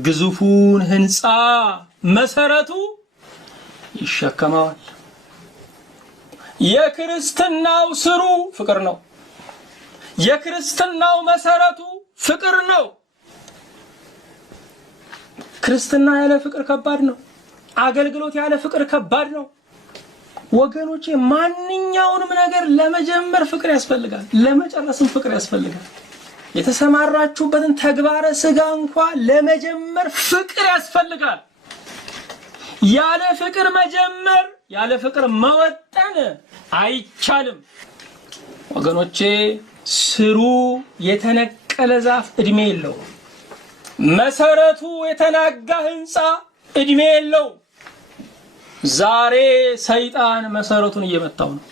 ግዙፉን ህንጻ መሰረቱ ይሸከመዋል። የክርስትናው ስሩ ፍቅር ነው። የክርስትናው መሰረቱ ፍቅር ነው። ክርስትና ያለ ፍቅር ከባድ ነው። አገልግሎት ያለ ፍቅር ከባድ ነው ወገኖቼ። ማንኛውንም ነገር ለመጀመር ፍቅር ያስፈልጋል፣ ለመጨረስም ፍቅር ያስፈልጋል። የተሰማራችሁበትን ተግባረ ሥጋ እንኳን ለመጀመር ፍቅር ያስፈልጋል። ያለ ፍቅር መጀመር፣ ያለ ፍቅር መወጠን አይቻልም ወገኖቼ። ስሩ የተነቀለ ዛፍ እድሜ የለው። መሰረቱ የተናጋ ህንጻ እድሜ የለው። ዛሬ ሰይጣን መሰረቱን እየመታው ነው።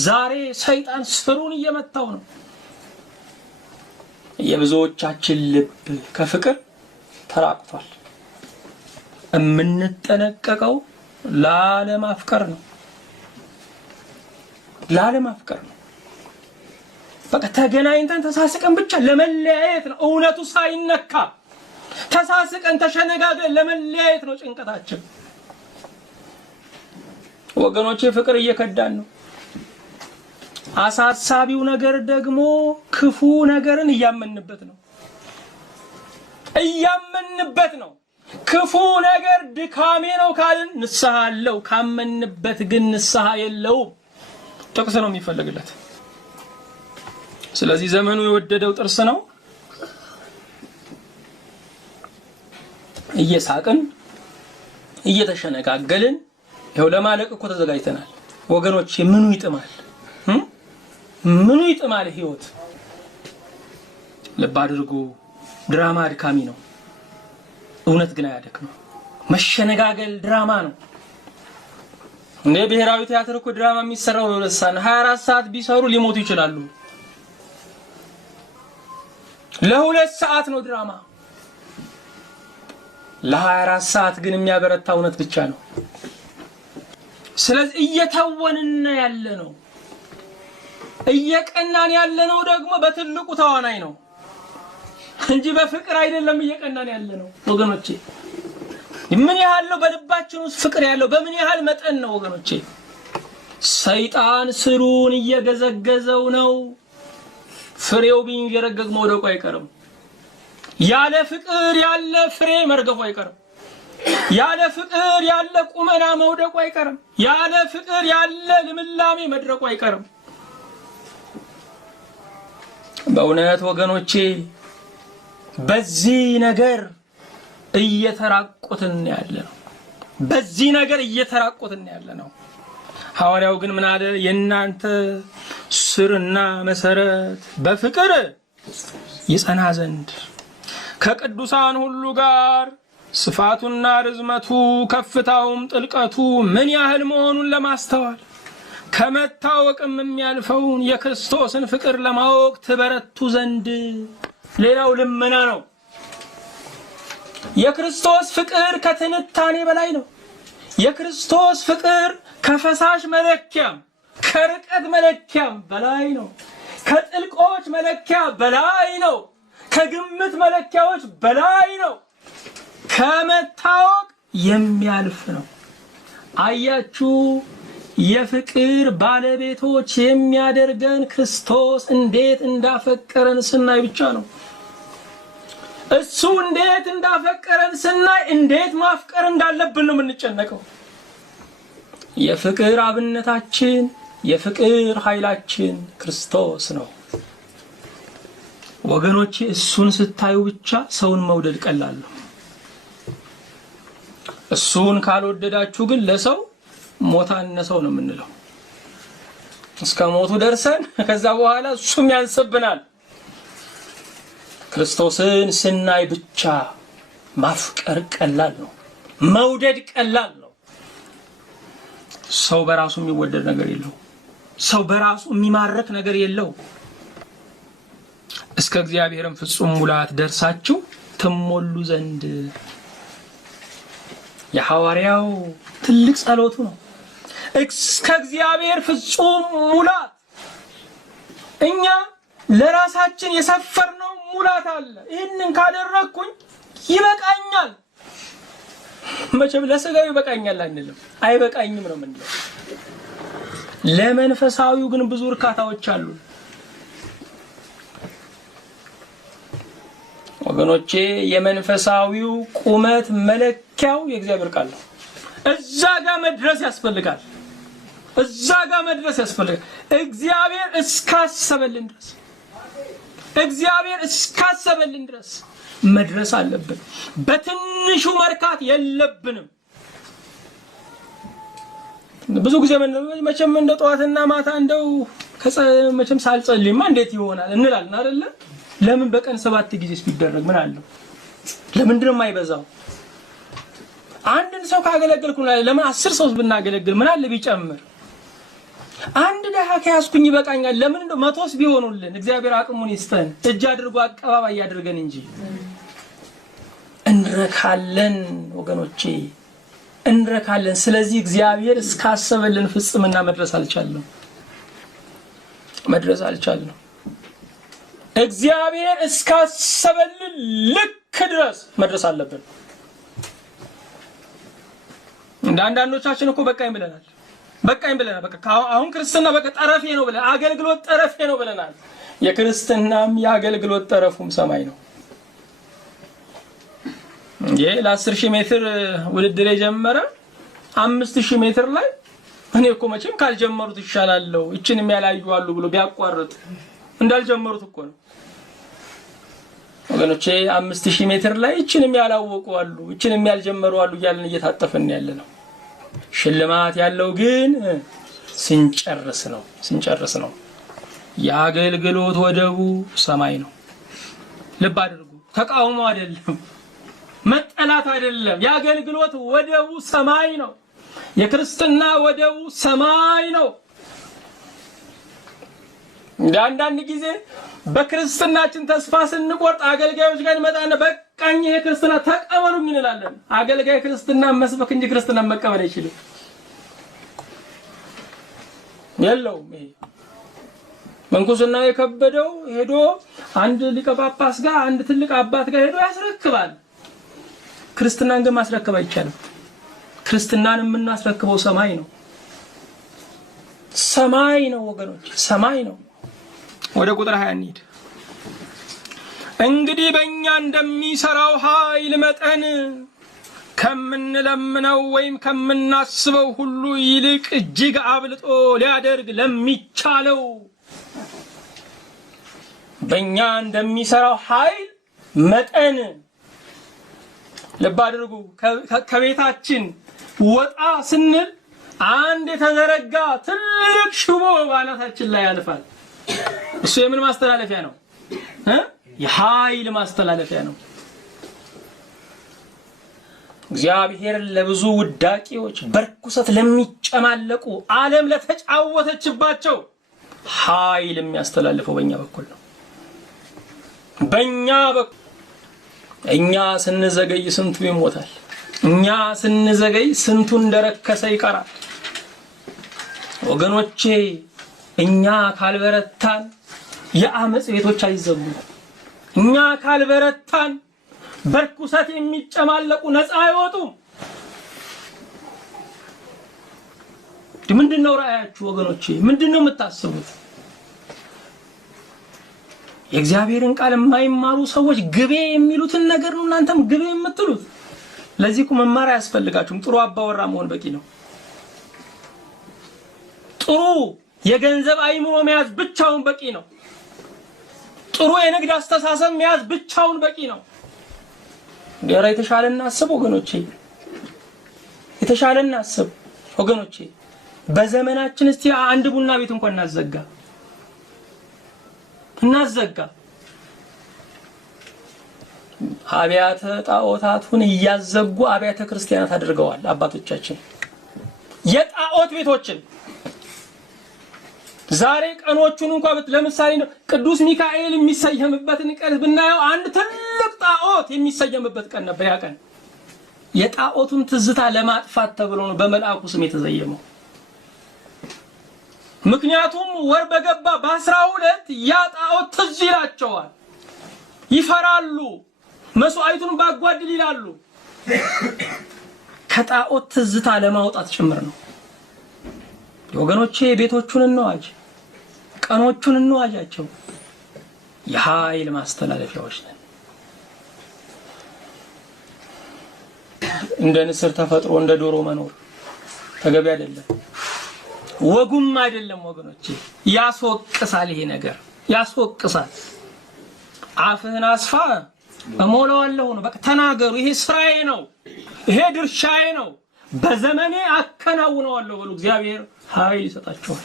ዛሬ ሰይጣን ስሩን እየመታው ነው። የብዙዎቻችን ልብ ከፍቅር ተራቅቷል። የምንጠነቀቀው ላለማፍቀር ነው። ላለማፍቀር ነው። በቃ ተገናኝተን ተሳስቀን ብቻ ለመለያየት ነው። እውነቱ ሳይነካ ተሳስቀን ተሸነጋግረን ለመለያየት ነው ጭንቀታችን። ወገኖቼ ፍቅር እየከዳን ነው። አሳሳቢው ነገር ደግሞ ክፉ ነገርን እያመንበት ነው። ነው። ክፉ ነገር ድካሜ ነው ካልን ንስሐ አለው። ካመንበት ግን ንስሐ የለውም። ጥቅስ ነው የሚፈልግለት። ስለዚህ ዘመኑ የወደደው ጥርስ ነው። እየሳቅን እየተሸነጋገልን ይኸው ለማለቅ እኮ ተዘጋጅተናል ወገኖች። ምኑ ይጥማል? ምኑ ይጥማል ህይወት? ልብ አድርጉ። ድራማ አድካሚ ነው፣ እውነት ግን አያደክምም። መሸነጋገል ድራማ ነው። እንደ ብሔራዊ ቲያትር እኮ ድራማ የሚሰራው ለሁለት ሰዓት 24 ሰዓት ቢሰሩ ሊሞቱ ይችላሉ። ለሁለት ሰዓት ነው ድራማ። ለ24 ሰዓት ግን የሚያበረታ እውነት ብቻ ነው። ስለዚህ እየተወንን ያለ ነው፣ እየቀናን ያለ ነው ደግሞ በትልቁ ተዋናይ ነው እንጂ በፍቅር አይደለም እየቀናን ያለ ነው ወገኖቼ። ምን ያህል ነው በልባችን ውስጥ ፍቅር ያለው? በምን ያህል መጠን ነው ወገኖቼ? ሰይጣን ስሩን እየገዘገዘው ነው። ፍሬው ቢንገረገግ መውደቁ አይቀርም። ያለ ፍቅር ያለ ፍሬ መርገፉ አይቀርም። ያለ ፍቅር ያለ ቁመና መውደቁ አይቀርም። ያለ ፍቅር ያለ ልምላሜ መድረቁ አይቀርም። በእውነት ወገኖቼ በዚህ ነገር እየተራቆትን ያለነው። በዚህ ነገር እየተራቆትን ያለነው። ሐዋርያው ግን ምን አለ? የእናንተ ስርና መሰረት በፍቅር ይጸና ዘንድ ከቅዱሳን ሁሉ ጋር ስፋቱና ርዝመቱ ከፍታውም ጥልቀቱ ምን ያህል መሆኑን ለማስተዋል ከመታወቅም የሚያልፈውን የክርስቶስን ፍቅር ለማወቅ ትበረቱ ዘንድ። ሌላው ልመና ነው። የክርስቶስ ፍቅር ከትንታኔ በላይ ነው። የክርስቶስ ፍቅር ከፈሳሽ መለኪያም ከርቀት መለኪያም በላይ ነው። ከጥልቆች መለኪያ በላይ ነው። ከግምት መለኪያዎች በላይ ነው። ከመታወቅ የሚያልፍ ነው። አያችሁ፣ የፍቅር ባለቤቶች የሚያደርገን ክርስቶስ እንዴት እንዳፈቀረን ስናይ ብቻ ነው። እሱ እንዴት እንዳፈቀረን ስናይ እንዴት ማፍቀር እንዳለብን ነው የምንጨነቀው። የፍቅር አብነታችን የፍቅር ኃይላችን ክርስቶስ ነው። ወገኖቼ እሱን ስታዩ ብቻ ሰውን መውደድ ቀላል ነው። እሱን ካልወደዳችሁ ግን ለሰው ሞት አነሰው ነው የምንለው። እስከ ሞቱ ደርሰን ከዛ በኋላ እሱም ያንስብናል። ክርስቶስን ስናይ ብቻ ማፍቀር ቀላል ነው። መውደድ ቀላል ነው። ሰው በራሱ የሚወደድ ነገር የለው። ሰው በራሱ የሚማረክ ነገር የለው። እስከ እግዚአብሔርም ፍጹም ሙላት ደርሳችሁ ትሞሉ ዘንድ የሐዋርያው ትልቅ ጸሎቱ ነው። እስከ እግዚአብሔር ፍጹም ሙላት። እኛ ለራሳችን የሰፈርነው ሙላት አለ። ይህንን ካደረግኩኝ ይበቃኛል። መቼም ለስጋው ይበቃኛል አንልም፣ አይበቃኝም ነው የምንለው። ለመንፈሳዊው ግን ብዙ እርካታዎች አሉ። ወገኖቼ የመንፈሳዊው ቁመት መለኪያው የእግዚአብሔር ቃል ነው። እዛ ጋር መድረስ ያስፈልጋል። እዛ ጋር መድረስ ያስፈልጋል። እግዚአብሔር እስካሰበልን ድረስ እግዚአብሔር እስካሰበልን ድረስ መድረስ አለብን። በትንሹ መርካት የለብንም። ብዙ ጊዜ መቼም እንደ ጠዋትና ማታ እንደው መቼም ሳልጸልይማ እንዴት ይሆናል እንላለን አይደለ? ለምን በቀን 7 ጊዜ ቢደረግ ምን አለው? ለምንድን ነው የማይበዛው? አንድን ሰው ካገለገልኩ ለምን 10 ሰው ብናገለግል ምን አለ ቢጨምር? አንድ ደሃ ከያዝኩኝ ይበቃኛል። ለምን እንደው 100ስ ቢሆኑልን? እግዚአብሔር አቅሙን ይስጠን፣ እጅ አድርጎ አቀባባይ ያድርገን እንጂ እንረካለን ወገኖቼ፣ እንረካለን። ስለዚህ እግዚአብሔር እስካሰበልን ፍጽምና መድረስ አልቻልንም። እግዚአብሔር እስካሰበልን ልክ ድረስ መድረስ አለብን። አንዳንዶቻችን እኮ በቃኝ ብለናል። በቃ አሁን ክርስትና በቃ ጠረፌ ነው ብለን አገልግሎት ጠረፌ ነው ብለናል። የክርስትናም የአገልግሎት ጠረፉም ሰማይ ነው። ለ10,000 ሜትር ውድድር የጀመረ 5,000 ሜትር ላይ እኔ እኮ መቼም ካልጀመሩት ይሻላልው እቺንም ያላዩ አሉ ብሎ ቢያቋርጥ እንዳልጀመሩት እኮ ነው ወገኖቼ። 5,000 ሜትር ላይ እቺንም ያላወቁ አሉ፣ እቺንም ያልጀመሩ አሉ እያልን እየታጠፈን ያለነው። ሽልማት ያለው ግን ስንጨርስ ነው። የአገልግሎት ወደቡ ሰማይ ነው። ልብ አድርጉ። ተቃውሞ አይደለም፣ መጠላት አይደለም። የአገልግሎት ወደቡ ሰማይ ነው። የክርስትና ወደቡ ሰማይ ነው። አንዳንድ ጊዜ በክርስትናችን ተስፋ ስንቆርጥ አገልጋዮች ጋር እንመጣና በቃኝ ይሄ ክርስትና ተቀበሉኝ እንላለን። አገልጋይ ክርስትና መስበክ እንጂ ክርስትና መቀበል አይችልም። የለውም። ይሄ መንኩስና የከበደው ሄዶ አንድ ሊቀ ጳጳስ ጋር አንድ ትልቅ አባት ጋር ሄዶ ያስረክባል። ክርስትናን ግን ማስረከብ አይቻልም። ክርስትናን የምናስረክበው ሰማይ ነው። ሰማይ ነው ወገኖች፣ ሰማይ ነው። ወደ ቁጥር 20 እንሂድ። እንግዲህ በእኛ እንደሚሰራው ኃይል መጠን ከምንለምነው ወይም ከምናስበው ሁሉ ይልቅ እጅግ አብልጦ ሊያደርግ ለሚቻለው በእኛ እንደሚሰራው ኃይል መጠን ልብ አድርጉ። ከቤታችን ወጣ ስንል አንድ የተዘረጋ ትልቅ ሽቦ ባናታችን ላይ ያልፋል። እሱ የምን ማስተላለፊያ ነው? የኃይል ማስተላለፊያ ነው። እግዚአብሔር ለብዙ ውዳቂዎች በርኩሰት ለሚጨማለቁ ዓለም ለተጫወተችባቸው ኃይል የሚያስተላልፈው በእኛ በኩል ነው። በእኛ በኩል እኛ ስንዘገይ ስንቱ ይሞታል። እኛ ስንዘገይ ስንቱ እንደረከሰ ይቀራል። ወገኖቼ እኛ ካልበረታን የአመጽ ቤቶች አይዘጉም። እኛ ካልበረታን በርኩሰት የሚጨማለቁ ነፃ አይወጡም። ምንድነው ራእያችሁ ወገኖቼ? ምንድነው የምታስቡት? የእግዚአብሔርን ቃል የማይማሩ ሰዎች ግቤ የሚሉትን ነገር ነው እናንተም ግቤ የምትሉት። ለዚህ እኮ መማር አያስፈልጋችሁም። ጥሩ አባወራ መሆን በቂ ነው። ጥሩ የገንዘብ አይምሮ መያዝ ብቻውን በቂ ነው። ጥሩ የንግድ አስተሳሰብ መያዝ ብቻውን በቂ ነው። ዲያራ የተሻለ እናስብ ወገኖቼ፣ የተሻለ እናስብ ወገኖቼ። በዘመናችን እስቲ አንድ ቡና ቤት እንኳን እናዘጋ። አብያተ ጣዖታቱን እያዘጉ አብያተ ክርስቲያናት አድርገዋል አባቶቻችን። የጣዖት ቤቶችን ዛሬ ቀኖቹን እንኳን ለምሳሌ ነው ቅዱስ ሚካኤል የሚሰየምበትን ቀን ብናየው አንድ ትልቅ ጣዖት የሚሰየምበት ቀን ነበር። ያ ቀን የጣዖቱን ትዝታ ለማጥፋት ተብሎ ነው በመልአኩ ስም የተሰየመው። ምክንያቱም ወር በገባ በ12 ያ ጣዖት ትዝ ይላቸዋል፣ ይፈራሉ፣ መስዋዕቱን ባጓድል ይላሉ። ከጣዖት ትዝታ ለማውጣት ጭምር ነው። ወገኖቼ ቤቶቹን እንዋጅ፣ ቀኖቹን እንዋጃቸው። የኃይል ማስተላለፊያዎች ነን። እንደ ንስር ተፈጥሮ እንደ ዶሮ መኖር ተገቢ አይደለም፣ ወጉም አይደለም ወገኖቼ። ያስወቅሳል፣ ይሄ ነገር ያስወቅሳል። አፍህን አስፋ እሞላዋለሁ ነው። በቃ ተናገሩ። ይሄ ስራዬ ነው፣ ይሄ ድርሻዬ ነው፣ በዘመኔ አከናውነዋለሁ በሉ። እግዚአብሔር ኃይል ይሰጣቸዋል።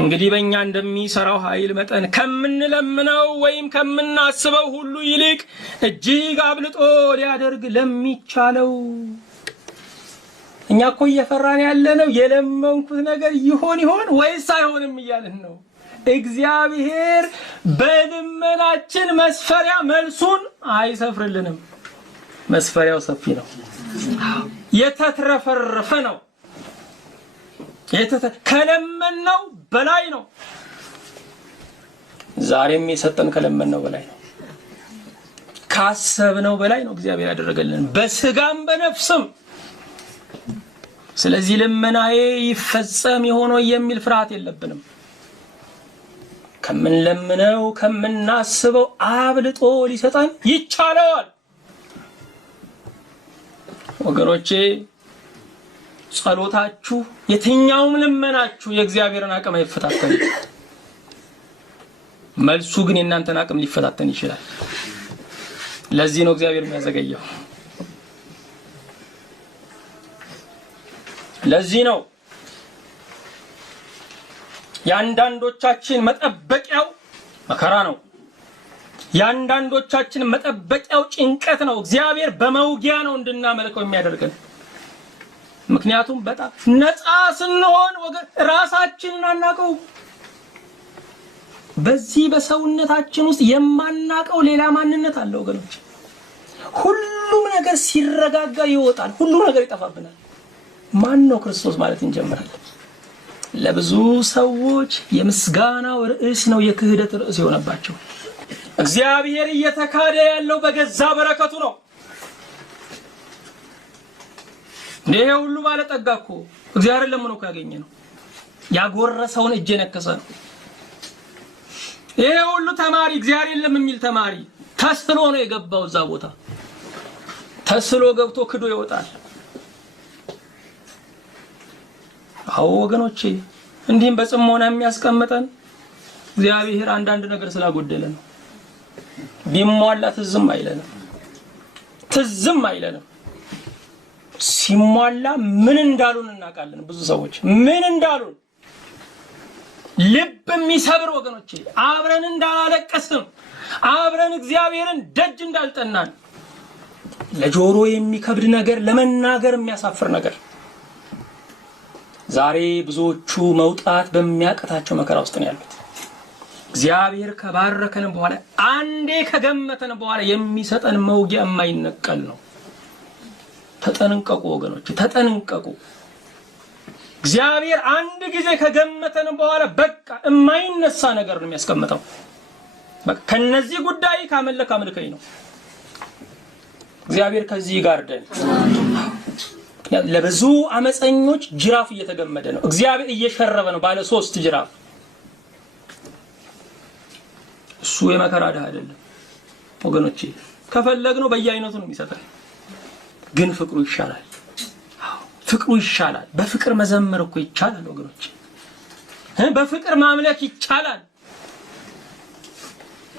እንግዲህ በእኛ እንደሚሰራው ኃይል መጠን ከምንለምነው ወይም ከምናስበው ሁሉ ይልቅ እጅግ አብልጦ ሊያደርግ ለሚቻለው። እኛ እኮ እየፈራን ያለነው የለመንኩት ነገር ይሆን ወይስ አይሆንም እያልን ነው። እግዚአብሔር በልመናችን መስፈሪያ መልሱን አይሰፍርልንም። መስፈሪያው ሰፊ ነው፣ የተትረፈረፈ ነው፣ ከለመነው በላይ ነው። ዛሬም የሰጠን ከለመነው በላይ ነው፣ ካሰብነው በላይ ነው እግዚአብሔር ያደረገልን በስጋም በነፍስም። ስለዚህ ልመናዬ ይፈጸም ይሆን የሚል ፍርሃት የለብንም። ከምንለምነው ከምናስበው አብልጦ ሊሰጠን ይቻለዋል። ወገኖቼ ጸሎታችሁ የትኛውም ልመናችሁ የእግዚአብሔርን አቅም አይፈታተንም። መልሱ ግን የእናንተን አቅም ሊፈታተን ይችላል። ለዚህ ነው እግዚአብሔር የሚያዘገየው። ለዚህ ነው ያንዳንዶቻችን መጠበቂያው መከራ ነው። ያንዳንዶቻችን መጠበቂያው ጭንቀት ነው። እግዚአብሔር በመውጊያ ነው እንድናመልከው የሚያደርገን። ምክንያቱም በጣም ነፃ ስንሆን ወገን ራሳችንን አናውቀው። በዚህ በሰውነታችን ውስጥ የማናውቀው ሌላ ማንነት አለ ወገኖች። ሁሉም ነገር ሲረጋጋ ይወጣል፣ ሁሉም ነገር ይጠፋብናል። ማን ነው ክርስቶስ ማለት እንጀምራለን። ለብዙ ሰዎች የምስጋናው ርዕስ ነው የክህደት ርዕስ የሆነባቸው። እግዚአብሔር እየተካደ ያለው በገዛ በረከቱ ነው። ይሄ ሁሉ ባለጠጋ እኮ እግዚአብሔር ለምን ነው ያገኘ ነው? ያጎረሰውን እጅ የነከሰ ነው። ይሄ ሁሉ ተማሪ እግዚአብሔር የለም የሚል ተማሪ ተስሎ ነው የገባው እዛ ቦታ። ተስሎ ገብቶ ክዶ ይወጣል። አዎ ወገኖቼ፣ እንዲህም በጽሞና የሚያስቀምጠን እግዚአብሔር አንዳንድ ነገር ስላጎደለ ነው። ቢሟላ ትዝም አይለንም። ሲሟላ ምን እንዳሉን እናውቃለን። ብዙ ሰዎች ምን እንዳሉን ልብ የሚሰብር ወገኖቼ፣ አብረን እንዳላለቀስም አብረን እግዚአብሔርን ደጅ እንዳልጠናን ለጆሮ የሚከብድ ነገር፣ ለመናገር የሚያሳፍር ነገር። ዛሬ ብዙዎቹ መውጣት በሚያቀታቸው መከራ ውስጥ ነው ያሉት። እግዚአብሔር ከባረከን በኋላ አንዴ ከገመተን በኋላ የሚሰጠን መውጊያ የማይነቀል ነው። ተጠንቀቁ ወገኖች፣ ተጠንቀቁ። እግዚአብሔር አንድ ጊዜ ከገመተን በኋላ በቃ የማይነሳ ነገር ነው የሚያስቀምጠው። በቃ ከነዚህ ጉዳይ ካመለከኝ ነው። እግዚአብሔር ከዚህ ጋር ደን ለብዙ አመፀኞች ጅራፍ እየተገመደ ነው። እግዚአብሔር እየሸረበ ነው ባለ 3 ጅራፍ። እሱ የመከራ ዕዳ አይደለም ወገኖቼ። ከፈለግነው በየአይነቱ ነው የሚሰጠን፣ ግን ፍቅሩ ይሻላል። ፍቅሩ ይሻላል። በፍቅር መዘመር እኮ ይቻላል ወገኖቼ። በፍቅር ማምለክ ይቻላል።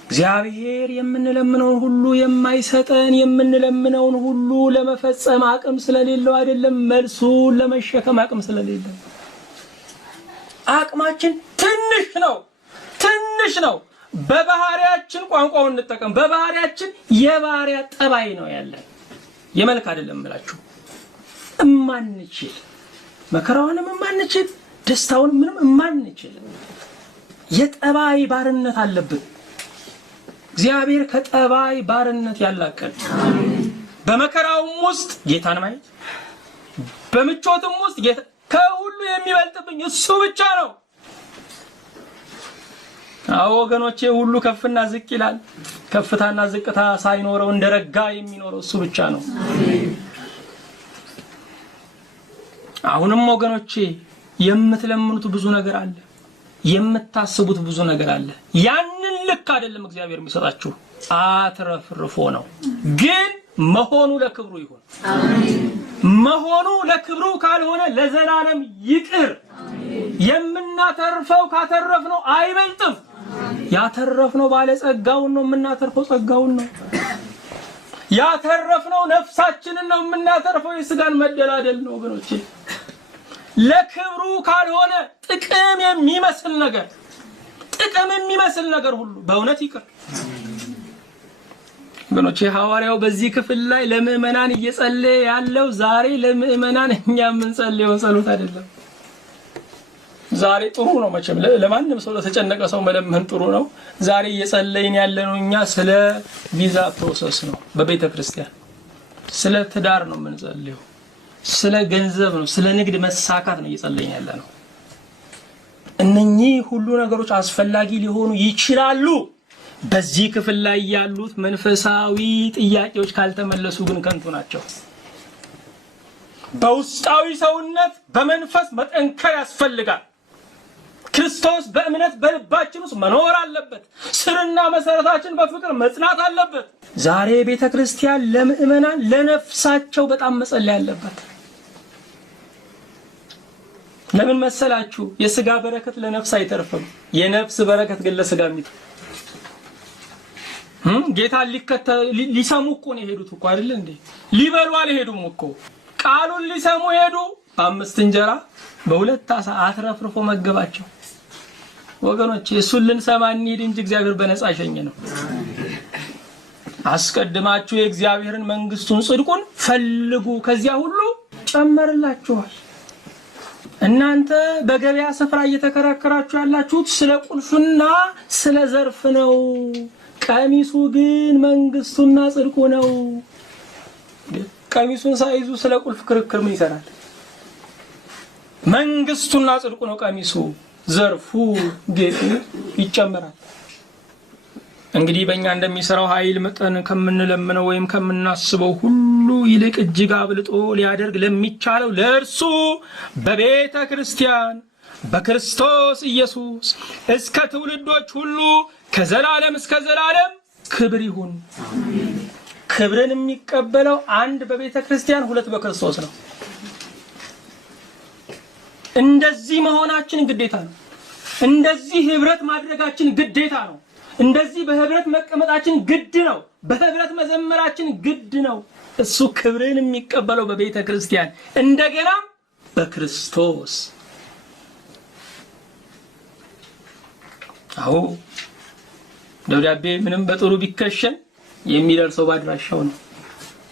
እግዚአብሔር የምንለምነውን ሁሉ የማይሰጠን የምንለምነውን ሁሉ ለመፈጸም አቅም ስለሌለው አይደለም፣ መልሱን ለመሸከም አቅም ስለሌለው። አቅማችን ትንሽ ነው። በባህሪያችን ቋንቋውን እንጠቀም። በባህሪያችን የባህሪያ ጠባይ ነው ያለን፣ የመልክ አይደለም እምላችሁ። እማንችል መከራውንም እማንችል ደስታውን ምንም እማንችል የጠባይ ባርነት አለብን። እግዚአብሔር ከጠባይ ባርነት ያላቀን። በመከራውም ውስጥ ጌታን ማየት፣ በምቾትም ውስጥ ጌታ ከሁሉ የሚበልጥብኝ እሱ ብቻ ነው። አዎ ወገኖቼ፣ ሁሉ ከፍና ዝቅ ይላል። ከፍታና ዝቅታ ሳይኖረው እንደረጋ የሚኖረው እሱ ብቻ ነው። አሁንም ወገኖቼ የምትለምኑት ብዙ ነገር አለ፣ የምታስቡት ብዙ ነገር አለ። ያንን ልክ አይደለም እግዚአብሔር የሚሰጣችሁ፣ አትረፍርፎ ነው። ግን መሆኑ ለክብሩ ይሁን። አሜን። መሆኑ ለክብሩ ካልሆነ ለዘላለም ይቅር። የምናተርፈው ካተረፍነው አይበልጥም። ያተረፍነው ባለጸጋውን ነው የምናተርፈው፣ ጸጋውን ነው ያተረፍነው። ነፍሳችንን ነው የምናተርፈው፣ የስጋን መደላደል ነው ወገኖቼ። ለክብሩ ካልሆነ ጥቅም የሚመስል ነገር ሁሉ በእውነት ይቅር ወገኖቼ። ሐዋርያው በዚህ ክፍል ላይ ለምእመናን እየጸለየ ያለው ዛሬ ለምእመናን እኛ የምንጸልየው ጸሎት አይደለም። ዛሬ ጥሩ ነው መቼም ለማንም ሰው ለተጨነቀ ሰው መለመን ጥሩ ነው። ዛሬ እየጸለይን ያለነው እኛ ስለ ቪዛ ፕሮሰስ ነው። በቤተ ክርስቲያን ስለ ትዳር ነው የምንጸልየው፣ ስለ ገንዘብ ነው፣ ስለ ንግድ መሳካት ነው እየጸለይን ያለነው። እነኚህ ሁሉ ነገሮች አስፈላጊ ሊሆኑ ይችላሉ። በዚህ ክፍል ላይ ያሉት መንፈሳዊ ጥያቄዎች ካልተመለሱ ግን ከንቱ ናቸው። በውስጣዊ ሰውነት በመንፈስ መጠንከር ያስፈልጋል። ክርስቶስ በእምነት በልባችን ውስጥ መኖር አለበት። ስርና መሰረታችን በፍቅር መጽናት አለበት። ዛሬ ቤተ ክርስቲያን ለምእመናን ለነፍሳቸው በጣም መጸለይ አለበት። ለምን መሰላችሁ? የስጋ በረከት ለነፍስ አይተርፍም። የነፍስ በረከት ግን ለስጋ የሚተርፍ ጌታ ሊሰሙ እኮ ነው የሄዱት እኮ አይደል እንዴ? ሊበሉ አልሄዱም እኮ። ቃሉን ሊሰሙ ሄዱ። 5 እንጀራ በ2 ዓሣ አትረፍርፎ መገባቸው። ወገኖች እሱን ልንሰማ እንሂድ እንጂ እግዚአብሔር በነፃ ሸኘ ነው። አስቀድማችሁ የእግዚአብሔርን መንግስቱን ጽድቁን ፈልጉ፣ ከዚያ ሁሉ ጨመርላችኋል። እናንተ በገበያ ስፍራ እየተከራከራችሁ ያላችሁት ስለ ቁልፍና ስለ ዘርፍ ነው። ቀሚሱ ግን መንግስቱና ጽድቁ ነው። ቀሚሱን ሳይዙ ስለ ቁልፍ ክርክር ምን ይሰራል? መንግስቱና ጽድቁ ነው ቀሚሱ፣ ዘርፉ ጌጡ ይጨመራል። እንግዲህ በእኛ እንደሚሰራው ኃይል መጠን ከምንለምነው ወይም ከምናስበው ሁሉ ይልቅ እጅግ አብልጦ ሊያደርግ ለሚቻለው ለእርሱ በቤተ ክርስቲያን በክርስቶስ ኢየሱስ እስከ ትውልዶች ሁሉ ከዘላለም እስከ ዘላለም ክብር ይሁን። ክብርን የሚቀበለው አንድ በቤተ ክርስቲያን፣ ሁለት በክርስቶስ ነው። እንደዚህ መሆናችን ግዴታ ነው። እንደዚህ ህብረት ማድረጋችን ግዴታ ነው። እንደዚህ በህብረት መቀመጣችን ግድ ነው። በህብረት መዘመራችን ግድ ነው። እሱ ክብርን የሚቀበለው በቤተ ክርስቲያን እንደገና በክርስቶስ። አዎ ደብዳቤ ምንም በጥሩ ቢከሸን የሚደርሰው በአድራሻው ነው።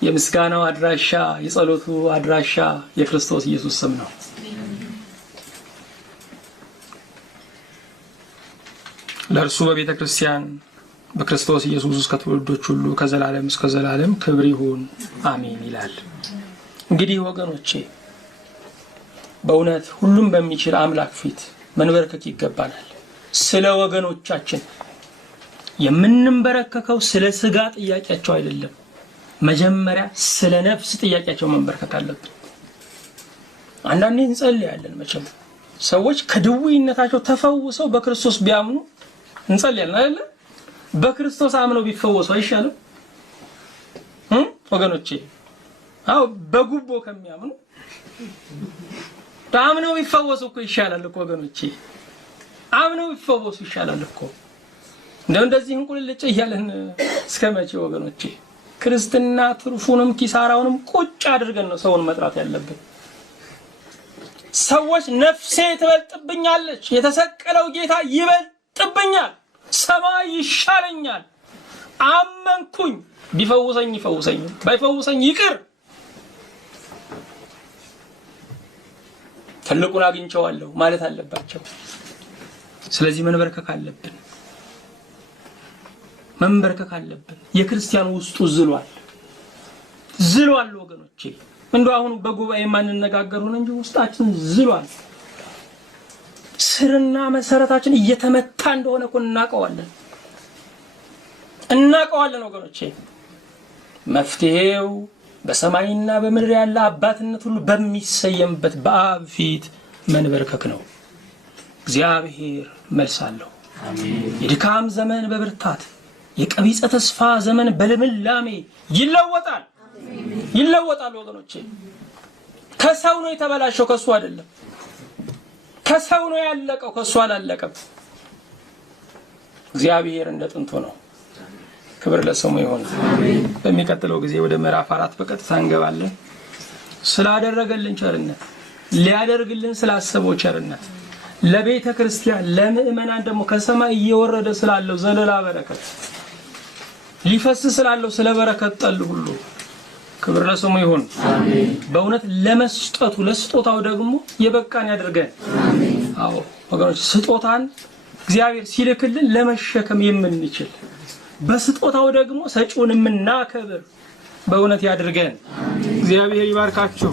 የምስጋናው አድራሻ፣ የጸሎቱ አድራሻ የክርስቶስ ኢየሱስ ስም ነው። ለእርሱ በቤተ ክርስቲያን በክርስቶስ ኢየሱስ እስከ ትውልዶች ሁሉ ከዘላለም እስከ ዘላለም ክብር ይሁን አሜን ይላል። እንግዲህ ወገኖቼ በእውነት ሁሉም በሚችል አምላክ ፊት መንበርከክ ይገባናል። ስለ ወገኖቻችን የምንበረከከው ስለ ስጋ ጥያቄያቸው አይደለም። መጀመሪያ ስለ ነፍስ ጥያቄያቸው መንበርከክ አለብን። አንዳንዴ እንጸልያለን። መቼም ሰዎች ከድውይነታቸው ተፈውሰው በክርስቶስ ቢያምኑ እንጸልያለን አይደል? በክርስቶስ አምነው ቢፈወሱ አይሻልም ወገኖቼ? አዎ በጉቦ ከሚያምኑ አምነው ቢፈወሱ እኮ ይሻላል እኮ ወገኖቼ። አምነው ቢፈወሱ ይሻላል እኮ። እንደዚህ እንቁልልጭ እያለን እስከመቼ ወገኖቼ? ክርስትና ትርፉንም ኪሳራውንም ቁጭ አድርገን ነው ሰውን መጥራት ያለብን። ሰዎች ነፍሴ ትበልጥብኛለች፣ የተሰቀለው ጌታ ይበልጥብኛል፣ ሰማይ ይሻለኛል፣ አመንኩኝ፣ ቢፈውሰኝ ይፈውሰኝ፣ ባይፈውሰኝ ይቅር፣ ትልቁን አግኝቼዋለሁ ማለት አለባቸው። ስለዚህ መንበርከክ አለብን፣ መንበርከክ አለብን። የክርስቲያን ውስጡ ዝሏል ወገኖቼ። እንደው አሁን በጉባኤ ማንነጋገር ሆነ እንጂ ውስጣችን ዝሏል። ስርና መሰረታችን እየተመታ እንደሆነ እኮ እናውቀዋለን ወገኖቼ። መፍትሄው በሰማይና በምድር ያለ አባትነት ሁሉ በሚሰየምበት በአብ ፊት መንበርከክ ነው። እግዚአብሔር መልስ አለው። የድካም ዘመን በብርታት፣ የቀቢጸ ተስፋ ዘመን በልምላሜ ይለወጣል ወገኖቼ። ከሰው ነው የተበላሸው፣ ከሱ አይደለም። ከሰው ነው ያለቀው፣ ከሱ አላለቀም። እግዚአብሔር እንደ ጥንቱ ነው። ክብር ለስሙ ይሁን። በሚቀጥለው ጊዜ ወደ ምዕራፍ 4 በቀጥታ እንገባለን። ስላደረገልን ቸርነት፣ ሊያደርግልን ስላሰበው ቸርነት፣ ለቤተ ክርስቲያን ለምእመናን ደግሞ ከሰማይ እየወረደ ስላለው ዘለላ በረከት፣ ሊፈስ ስላለው ስለ በረከት ጠል ሁሉ ክብር ለስሙ ይሁን። በእውነት ለመስጠቱ ለስጦታው ደግሞ የበቃን ያድርገን። አዎ ወገኖች፣ ስጦታን እግዚአብሔር ሲልክልን ለመሸከም የምንችል፣ በስጦታው ደግሞ ሰጪውን የምናከብር በእውነት ያድርገን። እግዚአብሔር ይባርካችሁ።